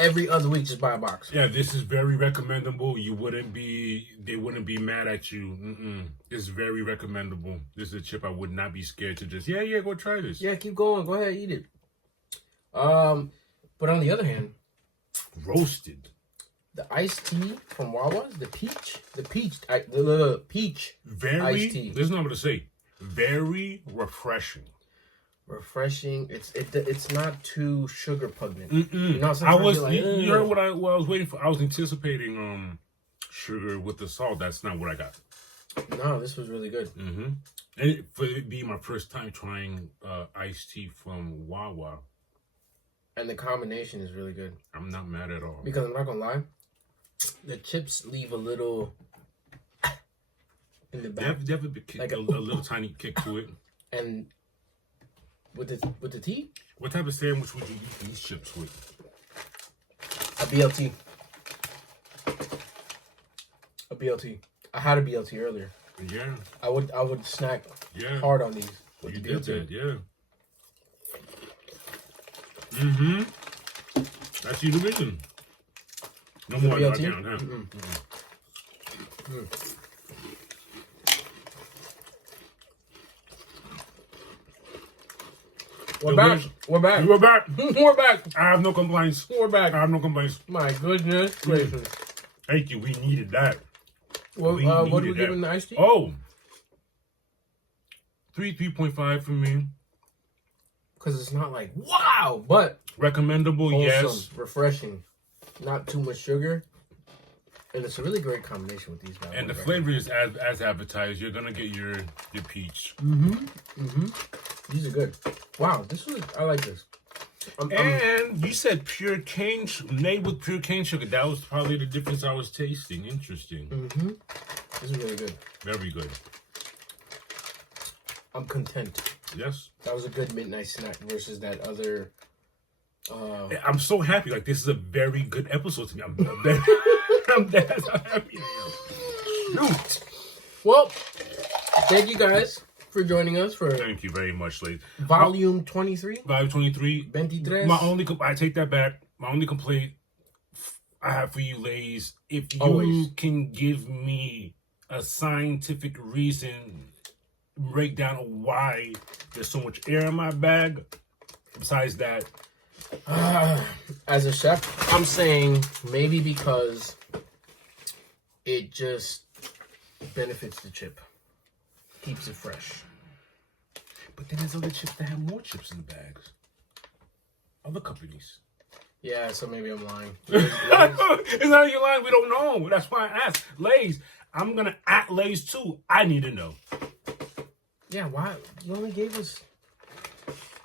every other week just buy a box. Yeah, this is very recommendable. They wouldn't be mad at you. It's very recommendable. This is a chip I would not be scared to just, go try this. Yeah, keep going. Go ahead, eat it. But on the other hand, Roasted. the iced tea from Wawa's, the peach Very, iced tea. there's nothing to say. Very refreshing. Refreshing. It's not too sugar pungent. You know, sometimes you're like, you heard what I was waiting for. I was anticipating sugar with the salt. That's not what I got. No, this was really good. And for it being my first time trying iced tea from Wawa, And the combination is really good. I'm not mad at all. Because I'm not gonna lie, the chips leave a little in the back. They have a big kick, Like a little tiny kick to it. And with the tea, What type of sandwich would you eat these chips with? a BLT. A BLT. I had a BLT earlier. Yeah, I would snack yeah. hard on these with You the did BLT. that, yeah. That's your division. No more BLT? down, huh? We're back. We're back. We're back. We're back. I have no complaints. We're back. I have no complaints. My goodness gracious. Thank you. We needed that. What We what are we needed that. giving the iced tea? Oh, 3.5 for me. Because it's not like wow, but Recommendable, wholesome, yes. refreshing, not too much sugar, and it's a really great combination with these guys. And the flavor is as advertised. You're gonna get your peach. These are good. Wow, I like this. And you said pure cane, made with pure cane sugar. That was probably the difference I was tasting. Interesting. This is really good. Very good. I'm content. Yes. That was a good midnight snack versus that other. I'm so happy. Like, this is a very good episode to me. I'm very, I'm happy. Shoot. Well, thank you guys for joining us for Thank you very much, ladies. volume 23. Volume 23. 23. I take that back. My only complaint I have for you, ladies, if you Always. can give me a scientific reason, breakdown of why there's so much air in my bag. Besides that, As a chef, I'm saying maybe because it just benefits the chip, keeps it fresh. but then there's other chips that have more chips in the bags. Other companies. Yeah, so maybe I'm lying. It's not your line. We don't know. That's why I asked. Lay's. I'm going to at Lay's too. I need to know. Yeah, why? You only gave us,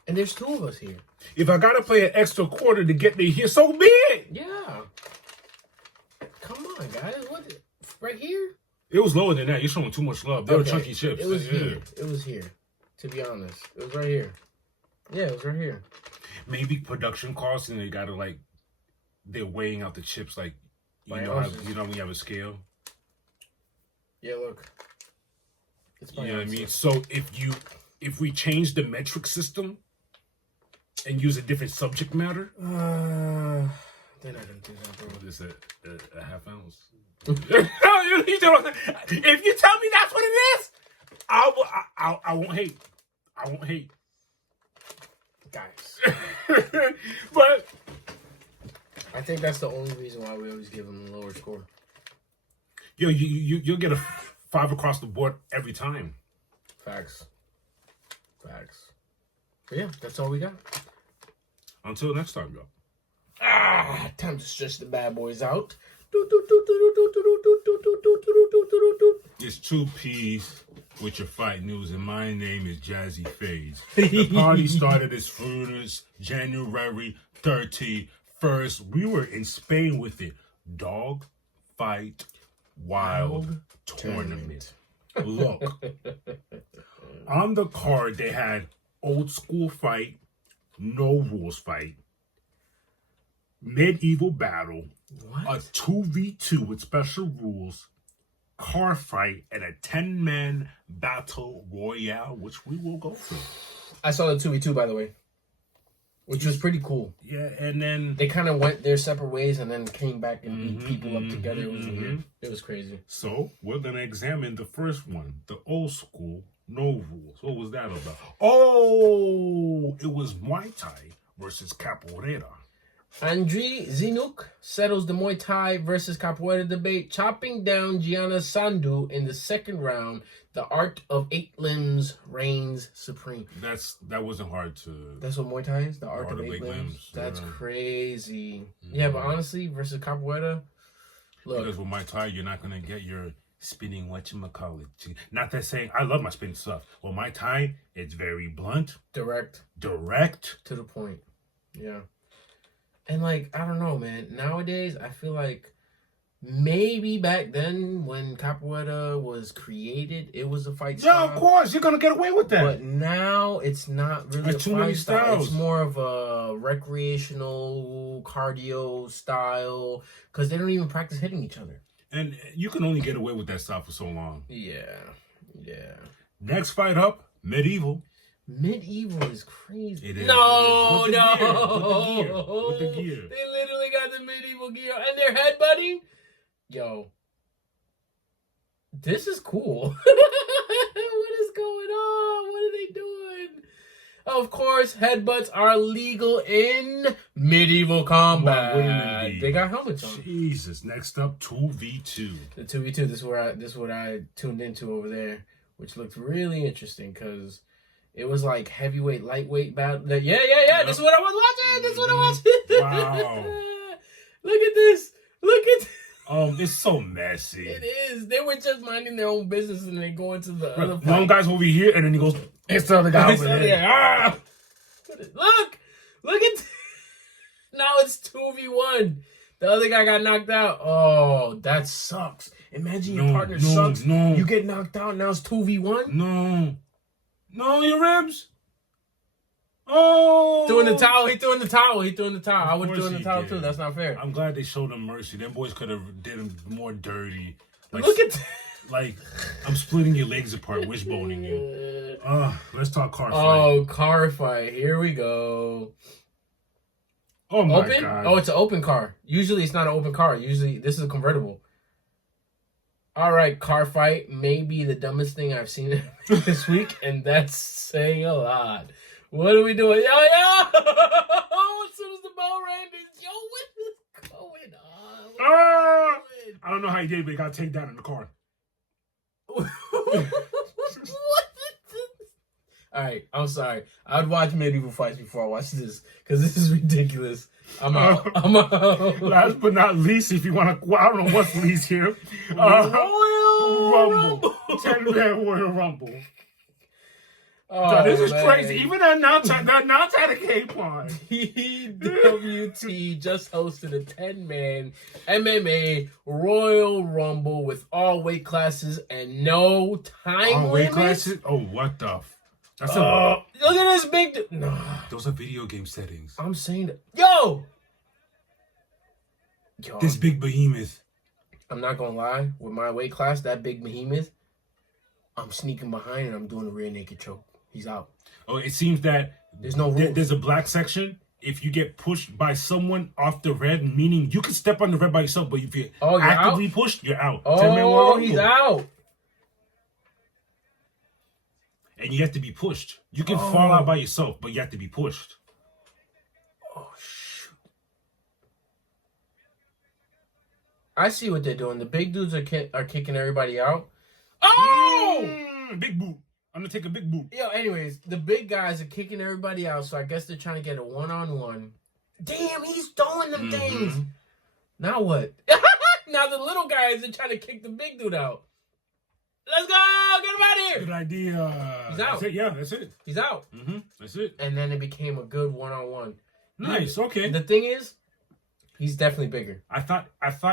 and there's two of us here. If I got to pay an extra quarter to get me here, so be it. Yeah. Come on, guys. What? Right here? It was lower than that. You're showing too much love. They were Okay, chunky chips. It was Yeah. here. It was here. To be honest, it was right here. Yeah, it was right here. Maybe production costs, and they got to like, they're weighing out the chips like, By how, ounces. when you have a scale. Yeah, look. It's You know what I mean? ounces. So if we change the metric system and use a different subject matter, They're not gonna do that, bro. what is it? A half ounce? If you tell me that's what it is, I won't hate. I won't hate. Guys, But I think that's the only reason why we always give them the lower score. you'll get a 5 across the board every time. Facts. But yeah, that's all we got. Until next time, y'all. Time to stretch the bad boys out. It's 2Ps with your fight news, and my name is Jazzy Fades. The party started as fruiters January 31st. We were in Spain with it. Dog Fight Wild Tournament. Look, on the card they had old school fight, no rules fight, medieval battle, a 2v2 with special rules, car fight, and a 10-man battle royale, which we will go through. I saw the 2v2, by the way, which was pretty cool. Yeah, and then They kind of went their separate ways and then came back and beat people up together. It was weird. It was crazy. so we're gonna examine the first one, the old school, no rules. What was that about? Oh, it was Muay Thai versus Capoeira. Andriy Zinuk settles the Muay Thai versus Capoeira debate, chopping down Gianna Sandu in the second round. The art of 8 limbs reigns supreme. That wasn't hard to. That's what Muay Thai is? The art of 8 limbs? That's yeah. crazy. Yeah, but honestly, versus Capoeira, look. Because with Muay Thai, you're not gonna get your spinning whatchamacallit. Not that saying I love my spinning stuff. Well, Muay Thai, it's very blunt, Direct direct. to the point. Yeah. And like, I don't know, man. Nowadays, I feel like maybe back then when Capoeira was created, it was a fight style. Yeah, of course, you're gonna get away with that. But now it's not really a There's too many fight style. styles. It's more of a recreational cardio style because they don't even practice hitting each other. And you can only get away with that stuff for so long. Yeah. Next fight up, medieval. Medieval is crazy. It is, No, it is. no. With the gear. They literally got the medieval gear and they're headbutting. Yo, this is cool. What is going on? What are they doing? Of course, headbutts are legal in medieval combat. They got helmets on. Jesus. Next up, 2v2. The 2v2. This is what I tuned into over there, which looked really interesting because it was like heavyweight, lightweight battle. Yeah. Yep. This is what I was watching. This is what I was watching. Wow. Look at this. Look at. It's so messy. It is. They were just minding their own business and they go into the other. One guy's over here and then he goes. It's the other guy over there. Ah! Look at. Now it's 2v1. The other guy got knocked out. Oh, that sucks. Imagine your partner sucks. No. You get knocked out. Now it's 2v1. No, your ribs. Oh. He threw in the towel. I would throw in the towel too. That's not fair. I'm glad they showed him mercy. Them boys could have did him more dirty. Like, look at. Like, I'm splitting your legs apart, wishboning you. Let's talk car fight. Oh, car fight. Here we go. Oh my open? God. Oh, it's an open car. Usually it's not an open car. Usually this is a convertible. All right, car fight. Maybe the dumbest thing I've seen this week, and that's saying a lot. What are we doing? Yo! As soon as the bell rang, yo, what is going on? I don't know how he did it, but he got taken down in the car. What is this? All right, I'm sorry. I'd watch medieval fights before I watch this because this is ridiculous. I'm out. Last but not least, if you want to, I don't know what's least here. Royal Rumble. 10-man Royal Rumble. Oh, God, this is man. crazy. Even the announce had a cape on. PWT just hosted a 10-man MMA Royal Rumble with all weight classes and no time Weight limit. classes? Oh, what the? That's Look at this big. Nah, those are video game settings. I'm saying that. Yo, This big behemoth. I'm not gonna lie. With my weight class, that big behemoth, I'm sneaking behind and I'm doing a rear naked choke. He's out. Oh, it seems that There's no rules. there's a black section. If you get pushed by someone off the red, meaning you can step on the red by yourself, but if you're actively pushed, you're out. 10-man Royal Oh, Rumble. he's out. And you have to be pushed. You can fall out by yourself, but you have to be pushed. Oh, shoot. I see what they're doing. The big dudes are kicking everybody out. Oh! Big boot. I'm gonna take a big boot. Yo, anyways, the big guys are kicking everybody out, so I guess they're trying to get a one-on-one. Damn, he's throwing them things. Now what? Now the little guys are trying to kick the big dude out. Let's go! Get him out of here! Good idea. He's out. That's it. Yeah, that's it. He's out. That's it. And then it became a good one-on-one. Nice. Okay. The thing is, he's definitely bigger. I thought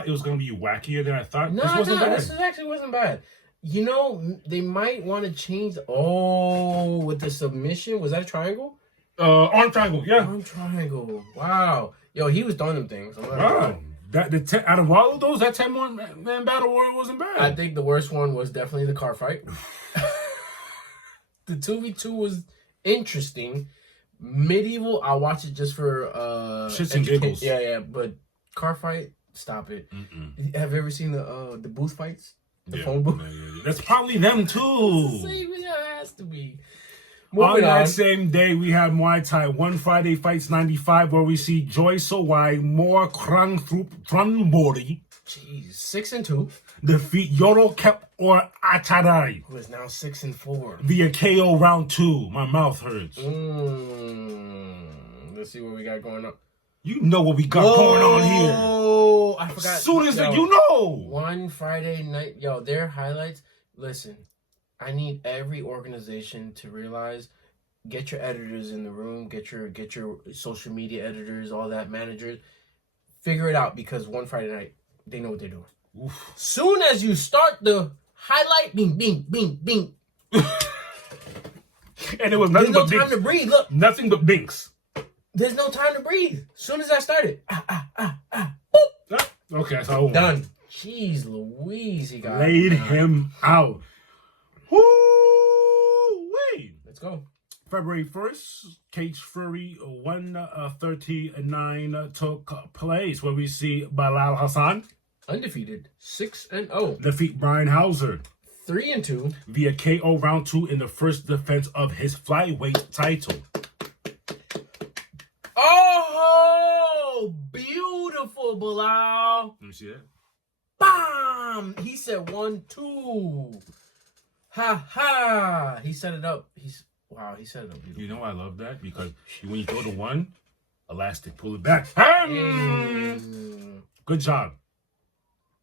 it was gonna be wackier than I thought. No, this wasn't bad. This actually wasn't bad. You know, they might want to change. Oh, with the submission, was that a triangle? Arm triangle. Yeah. Arm triangle. Wow. Yo, he was throwing them things. I'm not gonna Wow. lie. Out of all of those, that 10-man battle royal wasn't bad. I think the worst one was definitely the car fight. The 2v2 was interesting. Medieval, I watch it just for shits and giggles. Yeah, but car fight, stop it. Have you ever seen the booth fights? The phone booth? Yeah. That's probably them too. Same, it has to be. On Moving that on. same day, we have Muay Thai. One Friday Fights 95, where we see Joy Sowai, Moore Krang Trunbori Jeez, 6-2. defeat Yoro Kep or Atarai Who is now 6-4. via KO round 2. My mouth hurts. Let's see what we got going on. You know what we got going on here. Oh, I forgot. As soon as Yo, you know. One Friday night, yo, their highlights. Listen, I need every organization to realize, get your editors in the room, get your social media editors, all that, managers, figure it out, because one Friday night, they know what they're doing. Oof. Soon as you start the highlight, bing, bing, bing, bing. And it was nothing There's no but time to binks. breathe. Look, Nothing but binks. there's no time to breathe. Soon as I started, Okay, that's all. done. Jeez Louise, he got Laid him out. Woo-wee. Let's go. February 1st, Cage Fury 139 took place, where we see Bilal Hassan Undefeated, 6-0, defeat Brian Hauser 3-2. via KO round 2 in the first defense of his flyweight title. Oh, beautiful, Bilal. Let me see that. Bam! He said 1-2. Ha ha! He set it up. He set it up. Beautiful. You know I love that because when you throw the one, elastic, pull it back. Good job.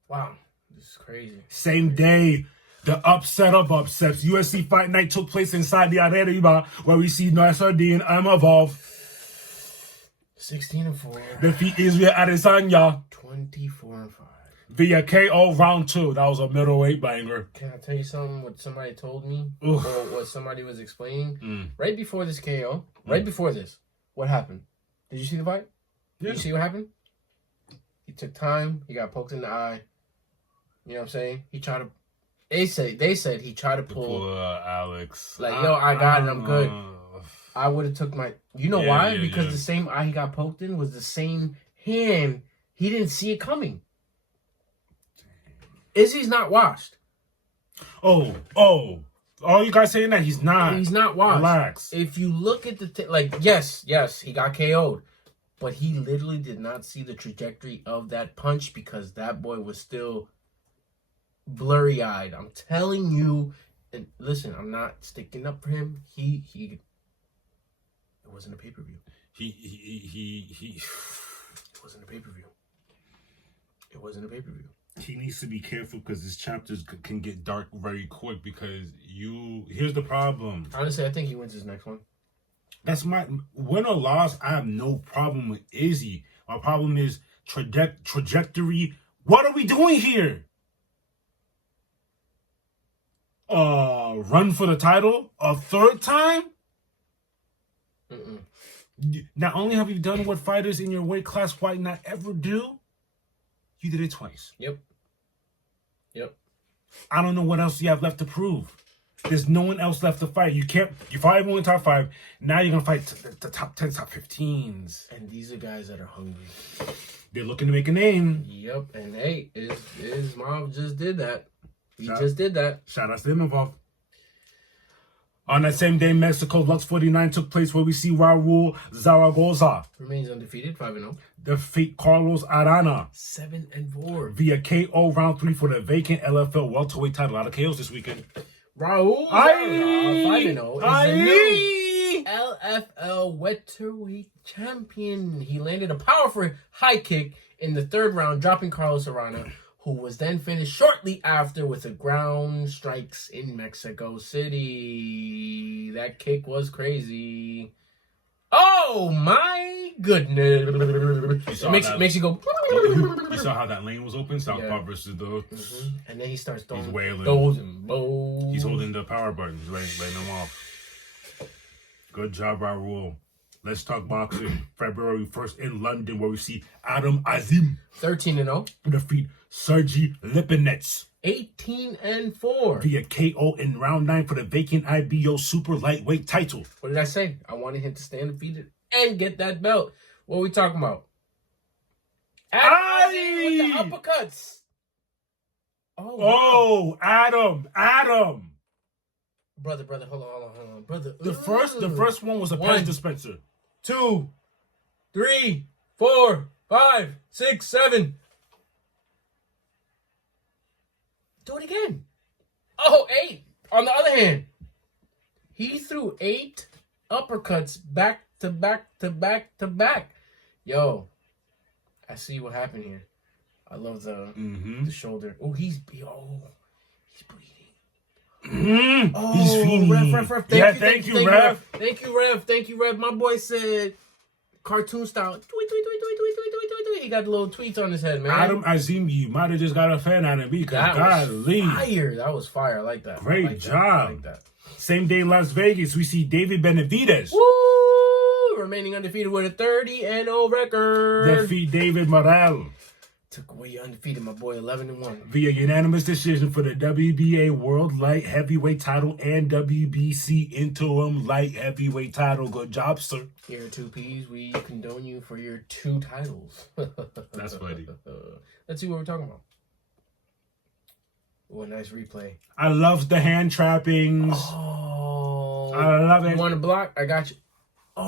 Wow, this is crazy. Same day, the upset of upsets. UFC Fight Night took place inside the Arena where we see Nasruddin Evolve 16-4. defeat Israel Adesanya 24-5. via KO round 2. That was a middleweight banger. Can I tell you something? What somebody told me, Oof. or what somebody was explaining Mm. right before this KO? Right before this, what happened? Did you see the fight? Yeah. Did you see what happened? He took time. He got poked in the eye. You know what I'm saying? He tried to. They said he tried to pull. Alex. Like, yo, I got it. I'm good. I would have took my. You know why? Because the same eye he got poked in was the same hand. He didn't see it coming. Izzy's not washed. Oh, you guys saying that he's not? He's not washed. Relax. If you look at the yes, he got KO'd, but he literally did not see the trajectory of that punch because that boy was still blurry-eyed. I'm telling you, and listen, I'm not sticking up for him. It wasn't a pay-per-view. He It wasn't a pay-per-view. It wasn't a pay-per-view. He needs to be careful because his chapters can get dark very quick because here's the problem. Honestly, I think he wins his next one. That's my win or loss. I have no problem with Izzy. My problem is trajectory. What are we doing here? Run for the title a third time? Mm-mm. Not only have you done what fighters in your weight class might not ever do, you did it twice. Yep. I don't know what else you have left to prove. There's no one else left to fight. You fought everyone in the top 5. Now you're going to fight the top 10, top 15s. And these are guys that are hungry. They're looking to make a name. Yep. And hey, his mom just did that. He just did that. Shout out to him involved. On that same day, Mexico Lux 49 took place where we see Raul Zaragoza Remains undefeated, 5-0. defeat Carlos Arana 7-4. via KO round 3 for the vacant LFL welterweight title. A lot of KOs this weekend. Raul Zaragoza, 5-0, is the new LFL welterweight champion. He landed a powerful high kick in the third round, dropping Carlos Arana, who was then finished shortly after with a ground strikes in Mexico City. That kick was crazy. Oh my goodness! Makes you go. You saw how that lane was open? Southpaw versus the... And then he starts throwing He's wailing. those and bows. He's holding the power button. He's letting them off. Good job, Raul. Let's talk boxing. February 1st in London, where we see Adam Azim 13-0. defeat Sergey Lipinets 18-4. via KO in round 9 for the vacant IBO super lightweight title. What did I say? I wanted him to stay undefeated and get that belt. What are we talking about? Adam with the uppercuts. Oh, Adam. Brother, hold on. Brother. The first one was a pen dispenser. 2, 3, 4, 5, 6, 7. Do it again. Oh, 8. On the other hand, he threw 8 uppercuts back to back to back to back. Yo, I see what happened here. I love the shoulder. Oh, he's bleeding. Oh, he's fiending. Ref. Thank you, Ref. Thank you, Ref. My boy said cartoon style. Tweet. He got the little tweets on his head, man. Adam Azim, you might have just got a fan out of me. That was fire. I like that. Great job. I like that. Same day, Las Vegas, we see David Benavidez. Woo! Remaining undefeated with a 30-0 record. Defeat David Morrell Took away undefeated, my boy, 11-1. via unanimous decision for the WBA World Light Heavyweight title and WBC Interim Light Heavyweight title. Good job, sir. Here at 2Ps, we condone you for your 2 titles. That's funny. Let's see what we're talking about. Oh, a nice replay. I love the hand trappings. Oh. I love it. You want to block? I got you. Oh,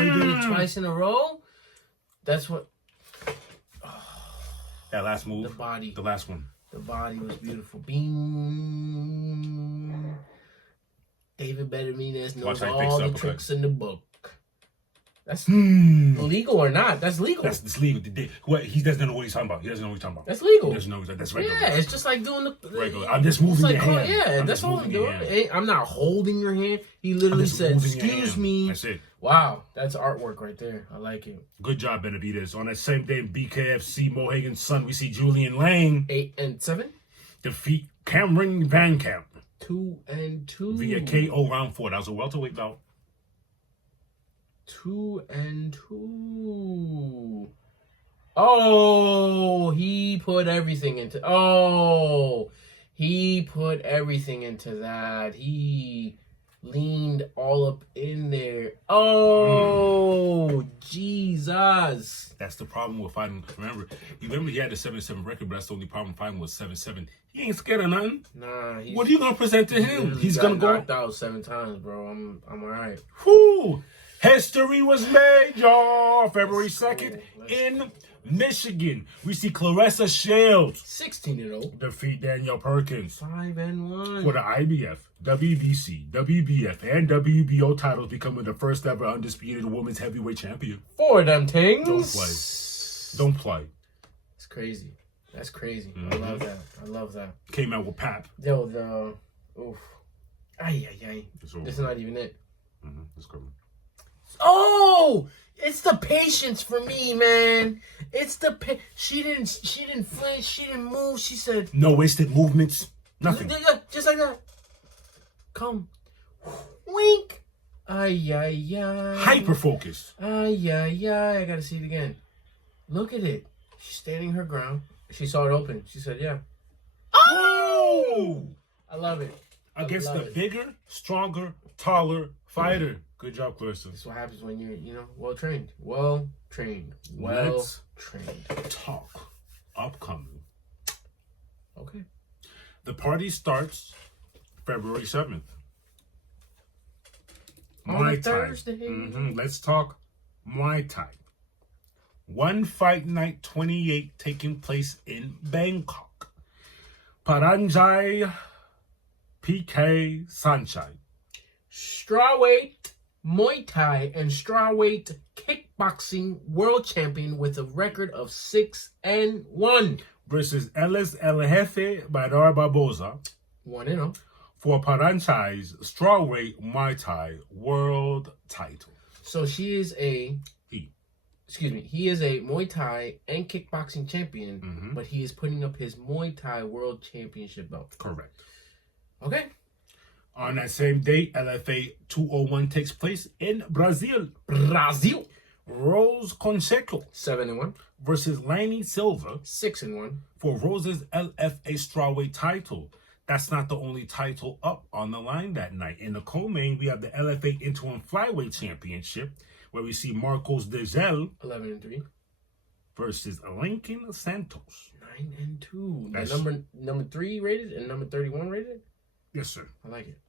you did it twice in a row? That's what. That last move. The body. The last one. The body was beautiful. Bing. David Benavidez knows all the tricks in the book. That's legal or not? That's legal. That's legal. He doesn't know what he's talking about. He doesn't know what he's talking about. That's legal. He doesn't know that's regular. Yeah, it's just like doing the regular. I'm just moving your hand. Yeah, that's all I'm doing. I'm not holding your hand. He literally said, "Excuse me." That's it. Wow, that's artwork right there. I like it. Good job, Benavidez. On that same day in BKFC Mohegan's son, we see Julian Lang 8-7 defeat Cameron Van Camp 2-2 via KO round 4. That was a welterweight bout. 2-2. Oh, he put everything into. Oh, he put everything into that. He leaned all up in there. Oh, Jesus. That's the problem with fighting. Remember he had a 7-7 record, but that's the only problem fighting was 7-7. He ain't scared of nothing. Nah. What are you gonna present to him? He's gonna go knocked out 7 times, bro. I'm all right. Whew. History was made, y'all. February 2nd in Michigan. We see Clarissa Shields 16-0 defeat Danielle Perkins 5-1 for the IBF, WBC, WBF, and WBO titles, becoming the first ever undisputed women's heavyweight champion. For them things. Don't play. It's crazy. That's crazy. I love that. I love that. Came out with Pap. Yo, oof. Ay. This is not even it. It's coming. Oh, it's the patience for me, man. It's the she didn't flinch, she didn't move. She said no wasted movements, nothing. Just like that. Come, wink. Ay. Hyper focus. Ay. I gotta see it again. Look at it. She's standing her ground. She saw it open. She said, "Yeah." Oh! I love it. Against the bigger, stronger, taller fighter. Good job, Clarissa. This is what happens when you're, well trained. Let's talk upcoming. Okay. The party starts February 7th. On Thursday. Let's talk Muay Thai. One Fight Night 28 taking place in Bangkok. Paranjai PK Sanchai. Strawweight Muay Thai and strawweight kickboxing world champion with a record of 6-1 versus Ellis El Jefe Badar Barboza 1-0 for Paranchai's strawweight Muay Thai world title. So he is a Muay Thai and kickboxing champion, but he is putting up his Muay Thai world championship belt. Correct. Okay. On that same day, LFA 201 takes place in Brazil. Rose Conceito 7-1 versus Lainey Silva 6-1 for Rose's LFA strawweight title. That's not the only title up on the line that night. In the co-main, we have the LFA Interim Flyweight Championship, where we see Marcos Degel 11-3 versus Lincoln Santos 9-2. Number 3 rated and number 31 rated. Yes, sir. I like it.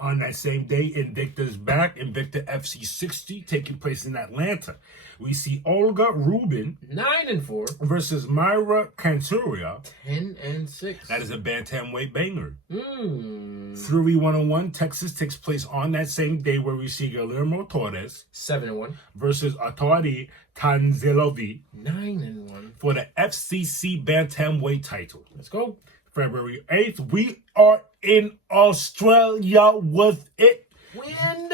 On that same day, Invicta's back, Invicta FC 60, taking place in Atlanta. We see Olga Rubin 9-4 versus Myra Canturia 10-6. That is a bantamweight banger. Fury 101 Texas takes place on that same day, where we see Guillermo Torres 7-1 versus Atori Tanzilovi 9-1 for the FCC bantamweight title. Let's go. February 8th, we are in Australia with it. Wind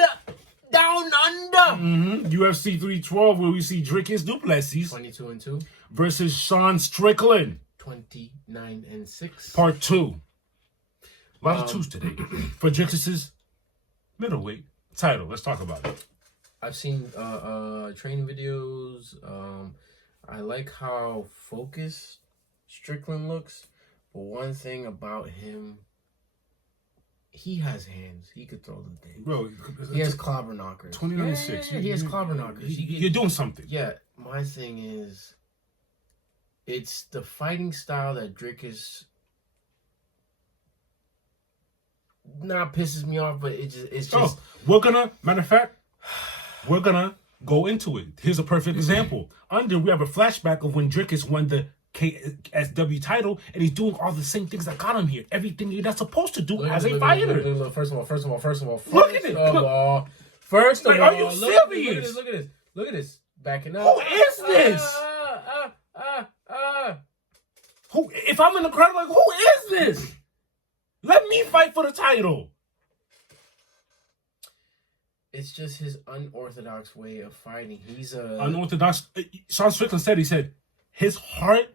down under. UFC 312, where we see Dricus Duplessis 22-2 versus Sean Strickland 29-6. Part 2. A lot of twos today for Dricus's middleweight title. Let's talk about it. I've seen training videos. I like how focused Strickland looks. But one thing about him, he has hands. He could throw the thing. Bro, he has clobber knockers. 29-6. Yeah, he has clobber knockers. You're doing something. Yeah, my thing is, it's the fighting style that Dricus not pisses me off, but it's just. Matter of fact, we're gonna go into it. Here's a perfect example. Under, we have a flashback of when Drickus won the KSW title, and he's doing all the same things that got him here. Everything you're not supposed to do as a fighter. First of all. Look at it. First of all, are you serious? Look at this. Backing up. Who is this? Who? If I'm in the crowd, like, who is this? Let me fight for the title. It's just his unorthodox way of fighting. He's unorthodox. Sean Strickland said, he said, his heart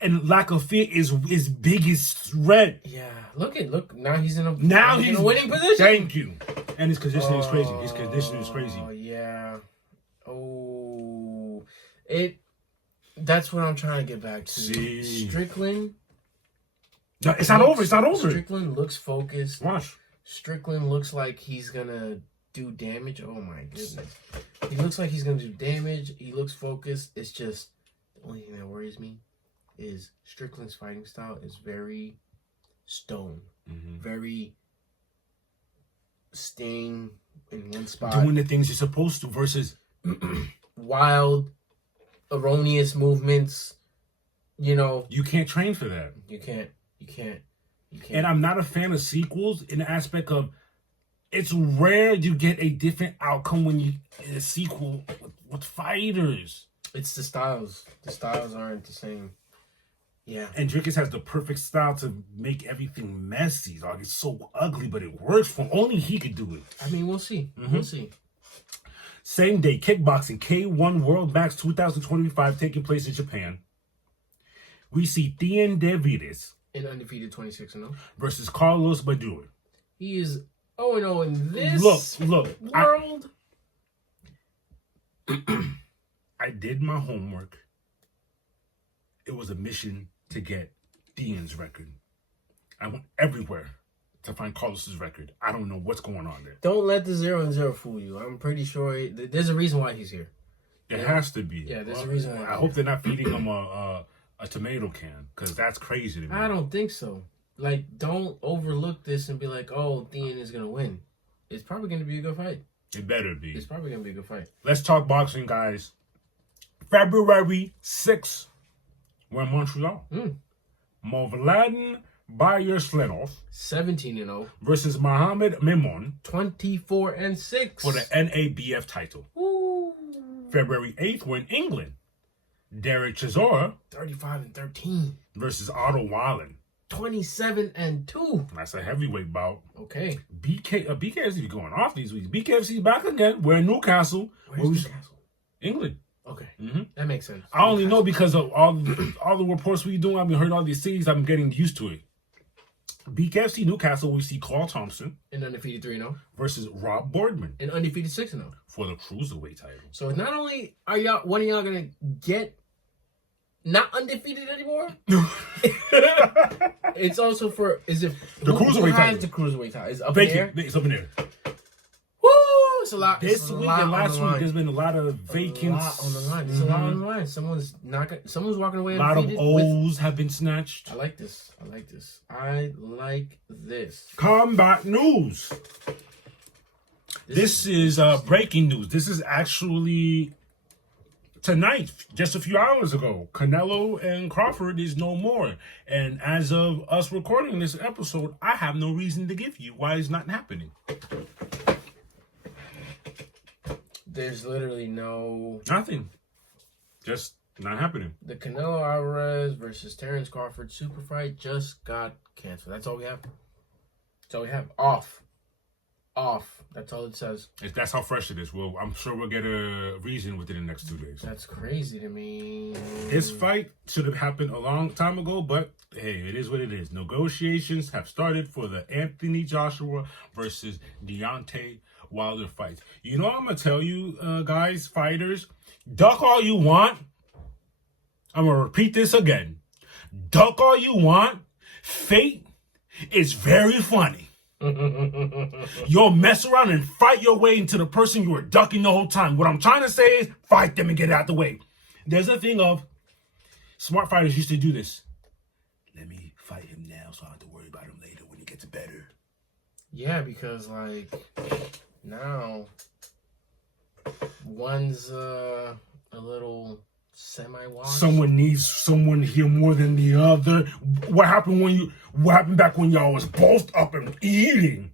and lack of fear is his biggest threat. Yeah, look. Now he's in a winning position. Thank you. And his conditioning is crazy. His conditioning is crazy. Oh yeah. Oh, That's what I'm trying to get back to. See. Strickland. No, it's not over. It's not over. Strickland looks focused. Watch. Strickland looks like he's gonna do damage. Oh my goodness. He looks like he's gonna do damage. He looks focused. It's just the only thing that worries me is Strickland's fighting style is very stone. Very staying in one spot. Doing the things you're supposed to versus wild, erroneous movements. You know. You can't train for that. You can't. And I'm not a fan of sequels in the aspect of it's rare you get a different outcome when you in a sequel with fighters. It's the styles. The styles aren't the same. Yeah. And Drickus has the perfect style to make everything messy. Like, it's so ugly, but it works for him. Only he could do it. I mean, we'll see. We'll see. Same day, kickboxing K1 World Max 2025 taking place in Japan. We see Thien Davides an undefeated 26-0 versus Carlos Badura. He is 0-0 in this look world. I did my homework. It was a mission to get Thien's record. I went everywhere to find Carlos's record. I don't know what's going on there. Don't let the 0-0 fool you. I'm pretty sure there's a reason why he's here. There has to be. Yeah, there's a reason why. I hope they're not feeding him a tomato can, because that's crazy to me. I don't think so. Like, don't overlook this and be like, oh, Thien is going to win. It's probably going to be a good fight. It better be. It's probably going to be a good fight. Let's talk boxing, guys. February 6th, we're in Montreal. Movladen Bayar-Sledov 17-0 versus Mohamed Memon 24-6 for the NABF title. Woo. February 8th, we're in England. Derek Chisora 35-13 versus Otto Wallen 27-2. That's a heavyweight bout. Okay. BKFC going off these weeks. BKFC back again. We're in Newcastle. Where's Newcastle? England. Okay. That makes sense. I only know because of all the reports we do. I've been hearing all these cities. I'm getting used to it. BKFC Newcastle, we see Carl Thompson an undefeated 3-0 versus Rob Boardman an undefeated 6-0 for the cruiserweight title. So not only are one of y'all gonna get not undefeated anymore, it's also for the cruiserweight title. The cruiserweight title is up in the air. It's up in there. Woo! It's a lot. This week and last week, there's been a lot of vacancies. A lot on the line. There's a lot on the line. Someone's walking away. A lot of O's have been snatched. I like this. I like this. Combat news. This is breaking news. This is actually tonight, just a few hours ago. Canelo and Crawford is no more. And as of us recording this episode, I have no reason to give you why it's not happening. There's literally nothing. Just not happening. The Canelo Alvarez versus Terrence Crawford super fight just got canceled. That's all we have. That's all we have. Off. That's all it says. That's how fresh it is. Well, I'm sure we'll get a reason within the next 2 days. That's crazy to me. His fight should have happened a long time ago, but hey, it is what it is. Negotiations have started for the Anthony Joshua versus Deontay Wilder fight. You know what I'm going to tell you, guys, fighters? Duck all you want. I'm going to repeat this again. Duck all you want. Fate is very funny. You'll mess around and fight your way into the person you were ducking the whole time. What I'm trying to say is fight them and get it out the way. There's a thing of smart fighters used to do this. Let me fight him now so I don't have to worry about him later when he gets better. Yeah, because now One's a little semi-washed. Someone needs someone here more than the other. What happened back when y'all was both up and eating?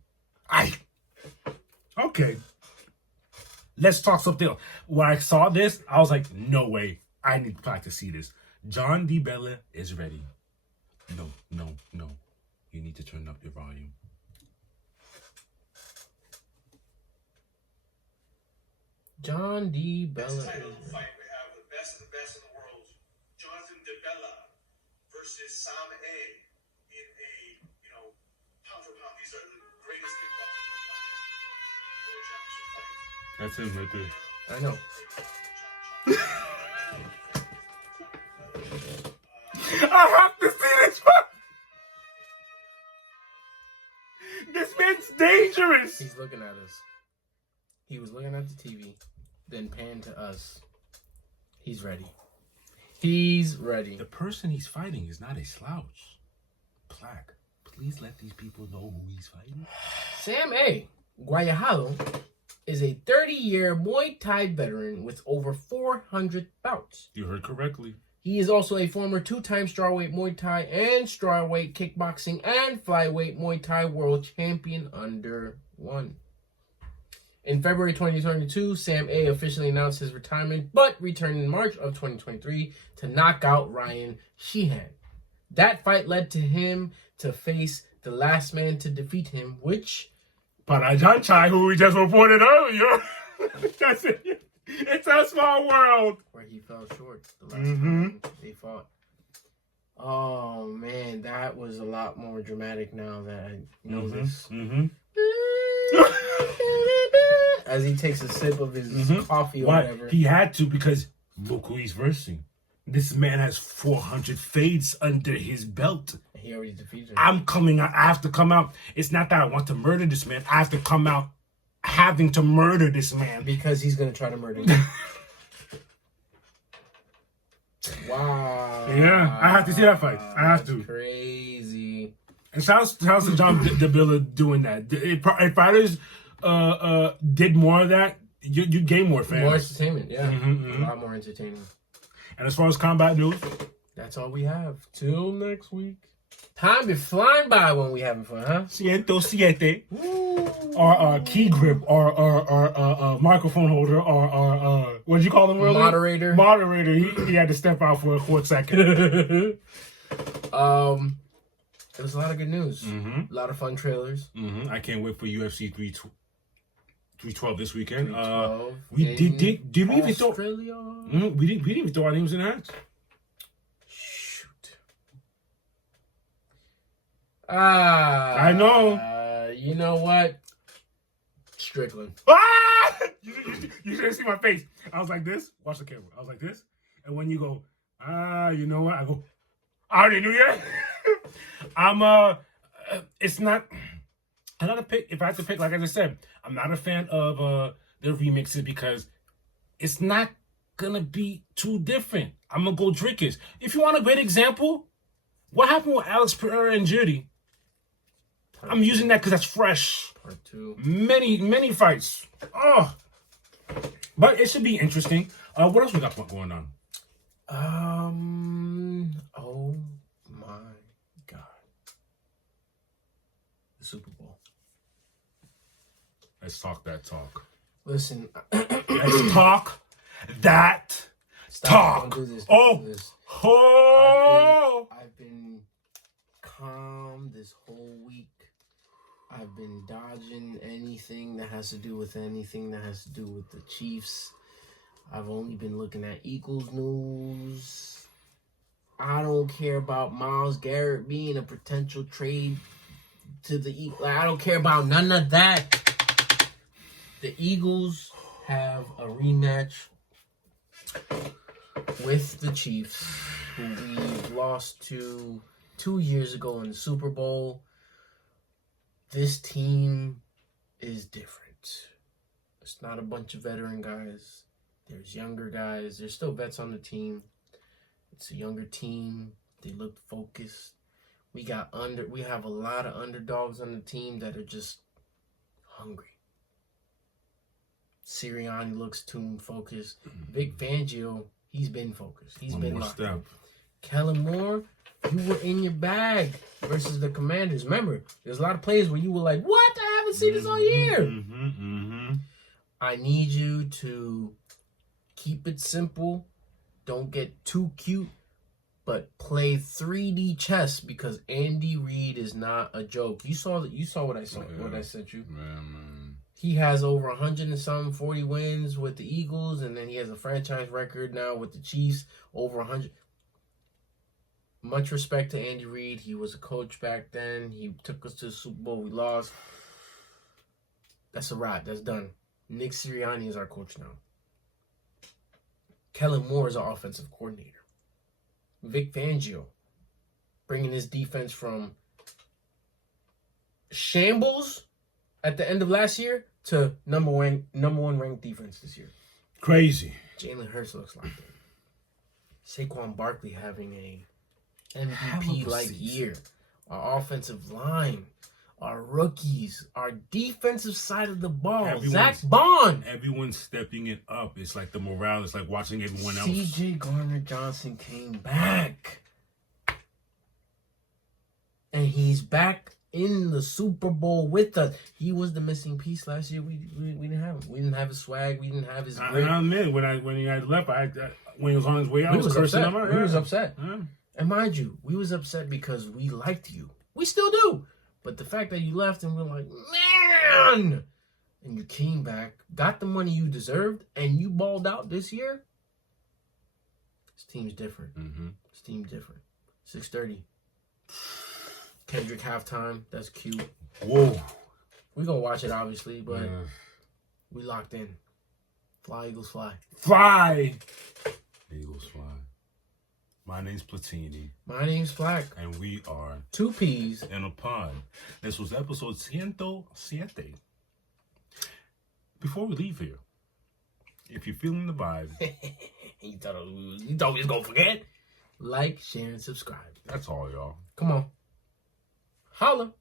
Okay. Let's talk something else. When I saw this, I was like, no way. I need to see this. John D. Bella is ready. No. You need to turn up your volume. John D. Bella. This title fight, we have the best of the world, Jonathan DeBella versus Sam A. in a, pound for pound. These are the greatest kickboxers on the planet. World championship fight. That's him right there. I know. I have to see this fight. This man's dangerous. He's looking at us. He was looking at the TV, then panned to us. He's ready. He's ready. The person he's fighting is not a slouch. Plaque, please let these people know who he's fighting. Sam A. Guayajado is a 30-year Muay Thai veteran with over 400 bouts. You heard correctly. He is also a former two-time strawweight Muay Thai and strawweight kickboxing and flyweight Muay Thai world champion under one. In February 2022, Sam A. officially announced his retirement, but returned in March of 2023 to knock out Ryan Sheehan. That fight led to him to face the last man to defeat him, which... Parajan Chai, who we just reported earlier. That's it. It's a small world. Where he fell short the last time they fought. Oh, man, that was a lot more dramatic now that I know this. As he takes a sip of his coffee or whatever. He had to, because look who he's versing. This man has 400 fades under his belt. He already defeated him. I'm coming out. I have to come out. It's not that I want to murder this man. I have to come out having to murder this man. Because he's going to try to murder him. Wow. Yeah, I have to see that fight. I have to. Crazy. And shouts to John DeBilla doing that. If fighters did more of that, you gain more fans. More entertainment, yeah. A lot more entertaining. And as far as combat news, that's all we have. Till next week. Time be flying by when we having fun, huh? Ciento, Siete, or key grip, or microphone holder, or what did you call him earlier? Moderator. Moderator. He had to step out for a 4 second. It was a lot of good news. A lot of fun trailers. I can't wait for UFC 312 this weekend. 312 we did we even throw? Australia? We didn't even throw our names in the hats. I know. You know what? Strickland. You should see my face. I was like this. Watch the camera. I was like this. And when you go, you know what? I go, I already knew yet. It's not. I gotta pick. If I have to pick, like I just said, I'm not a fan of the remixes because it's not gonna be too different. I'm gonna go Drinkers. If you want a great example, what happened with Alex Pereira and Judy? I'm using that because that's fresh. Part 2. Many fights. Oh, but it should be interesting. What else we got going on? Oh my God. The Super Bowl. Let's talk that talk. Listen. Let's talk that talk. Don't do this. Don't do this. Oh. I've been calm this whole week. I've been dodging anything that has to do with the Chiefs. I've only been looking at Eagles news. I don't care about Myles Garrett being a potential trade to the Eagles. I don't care about none of that. The Eagles have a rematch with the Chiefs, who we lost to 2 years ago in the Super Bowl. This team is different. It's not a bunch of veteran guys. There's younger guys. There's still vets on the team. It's a younger team. They look focused. We have a lot of underdogs on the team that are just hungry. Sirianni looks tuned, focused. Vic Fangio, he's been focused. He's been locked in. Kellen Moore, you were in your bag versus the Commanders. Remember, there's a lot of plays where you were like, what? I haven't seen this all year. I need you to keep it simple. Don't get too cute. But play 3D chess because Andy Reid is not a joke. You saw what I saw. What I sent you. Man. He has over 140 wins with the Eagles, and then he has a franchise record now with the Chiefs, over 100. Much respect to Andy Reid. He was a coach back then. He took us to the Super Bowl. We lost. That's a wrap. That's done. Nick Sirianni is our coach now. Kellen Moore is our offensive coordinator. Vic Fangio bringing his defense from shambles at the end of last year to number one ranked defense this year. Crazy. Jalen Hurts looks like it. Saquon Barkley having a MVP-like year. Our offensive line, our rookies, our defensive side of the ball. Zach Bond. Everyone's stepping it up. It's like the morale. It's like watching everyone else. C.J. Gardner-Johnson came back. And he's back in the Super Bowl with us. He was the missing piece last year. We didn't have him. We didn't have his swag. We didn't have his grit. I admit, when he had left, when he was on his way out, I was cursing him out. We was upset. Yeah. And mind you, we was upset because we liked you. We still do. But the fact that you left and we're like, man! And you came back, got the money you deserved, and you balled out this year. This team's different. This team's different. 6:30. Kendrick halftime. That's cute. Whoa. We're going to watch it, obviously, but we locked in. Fly, Eagles, fly. Fly! Eagles fly. My name's Platini. My name's Black. And we are Two Peas in a Pod. This was episode Ciento, Siete. Before we leave here, if you're feeling the vibe, you thought we was going to forget? Like, share, and subscribe. That's all, y'all. Come on. Holla.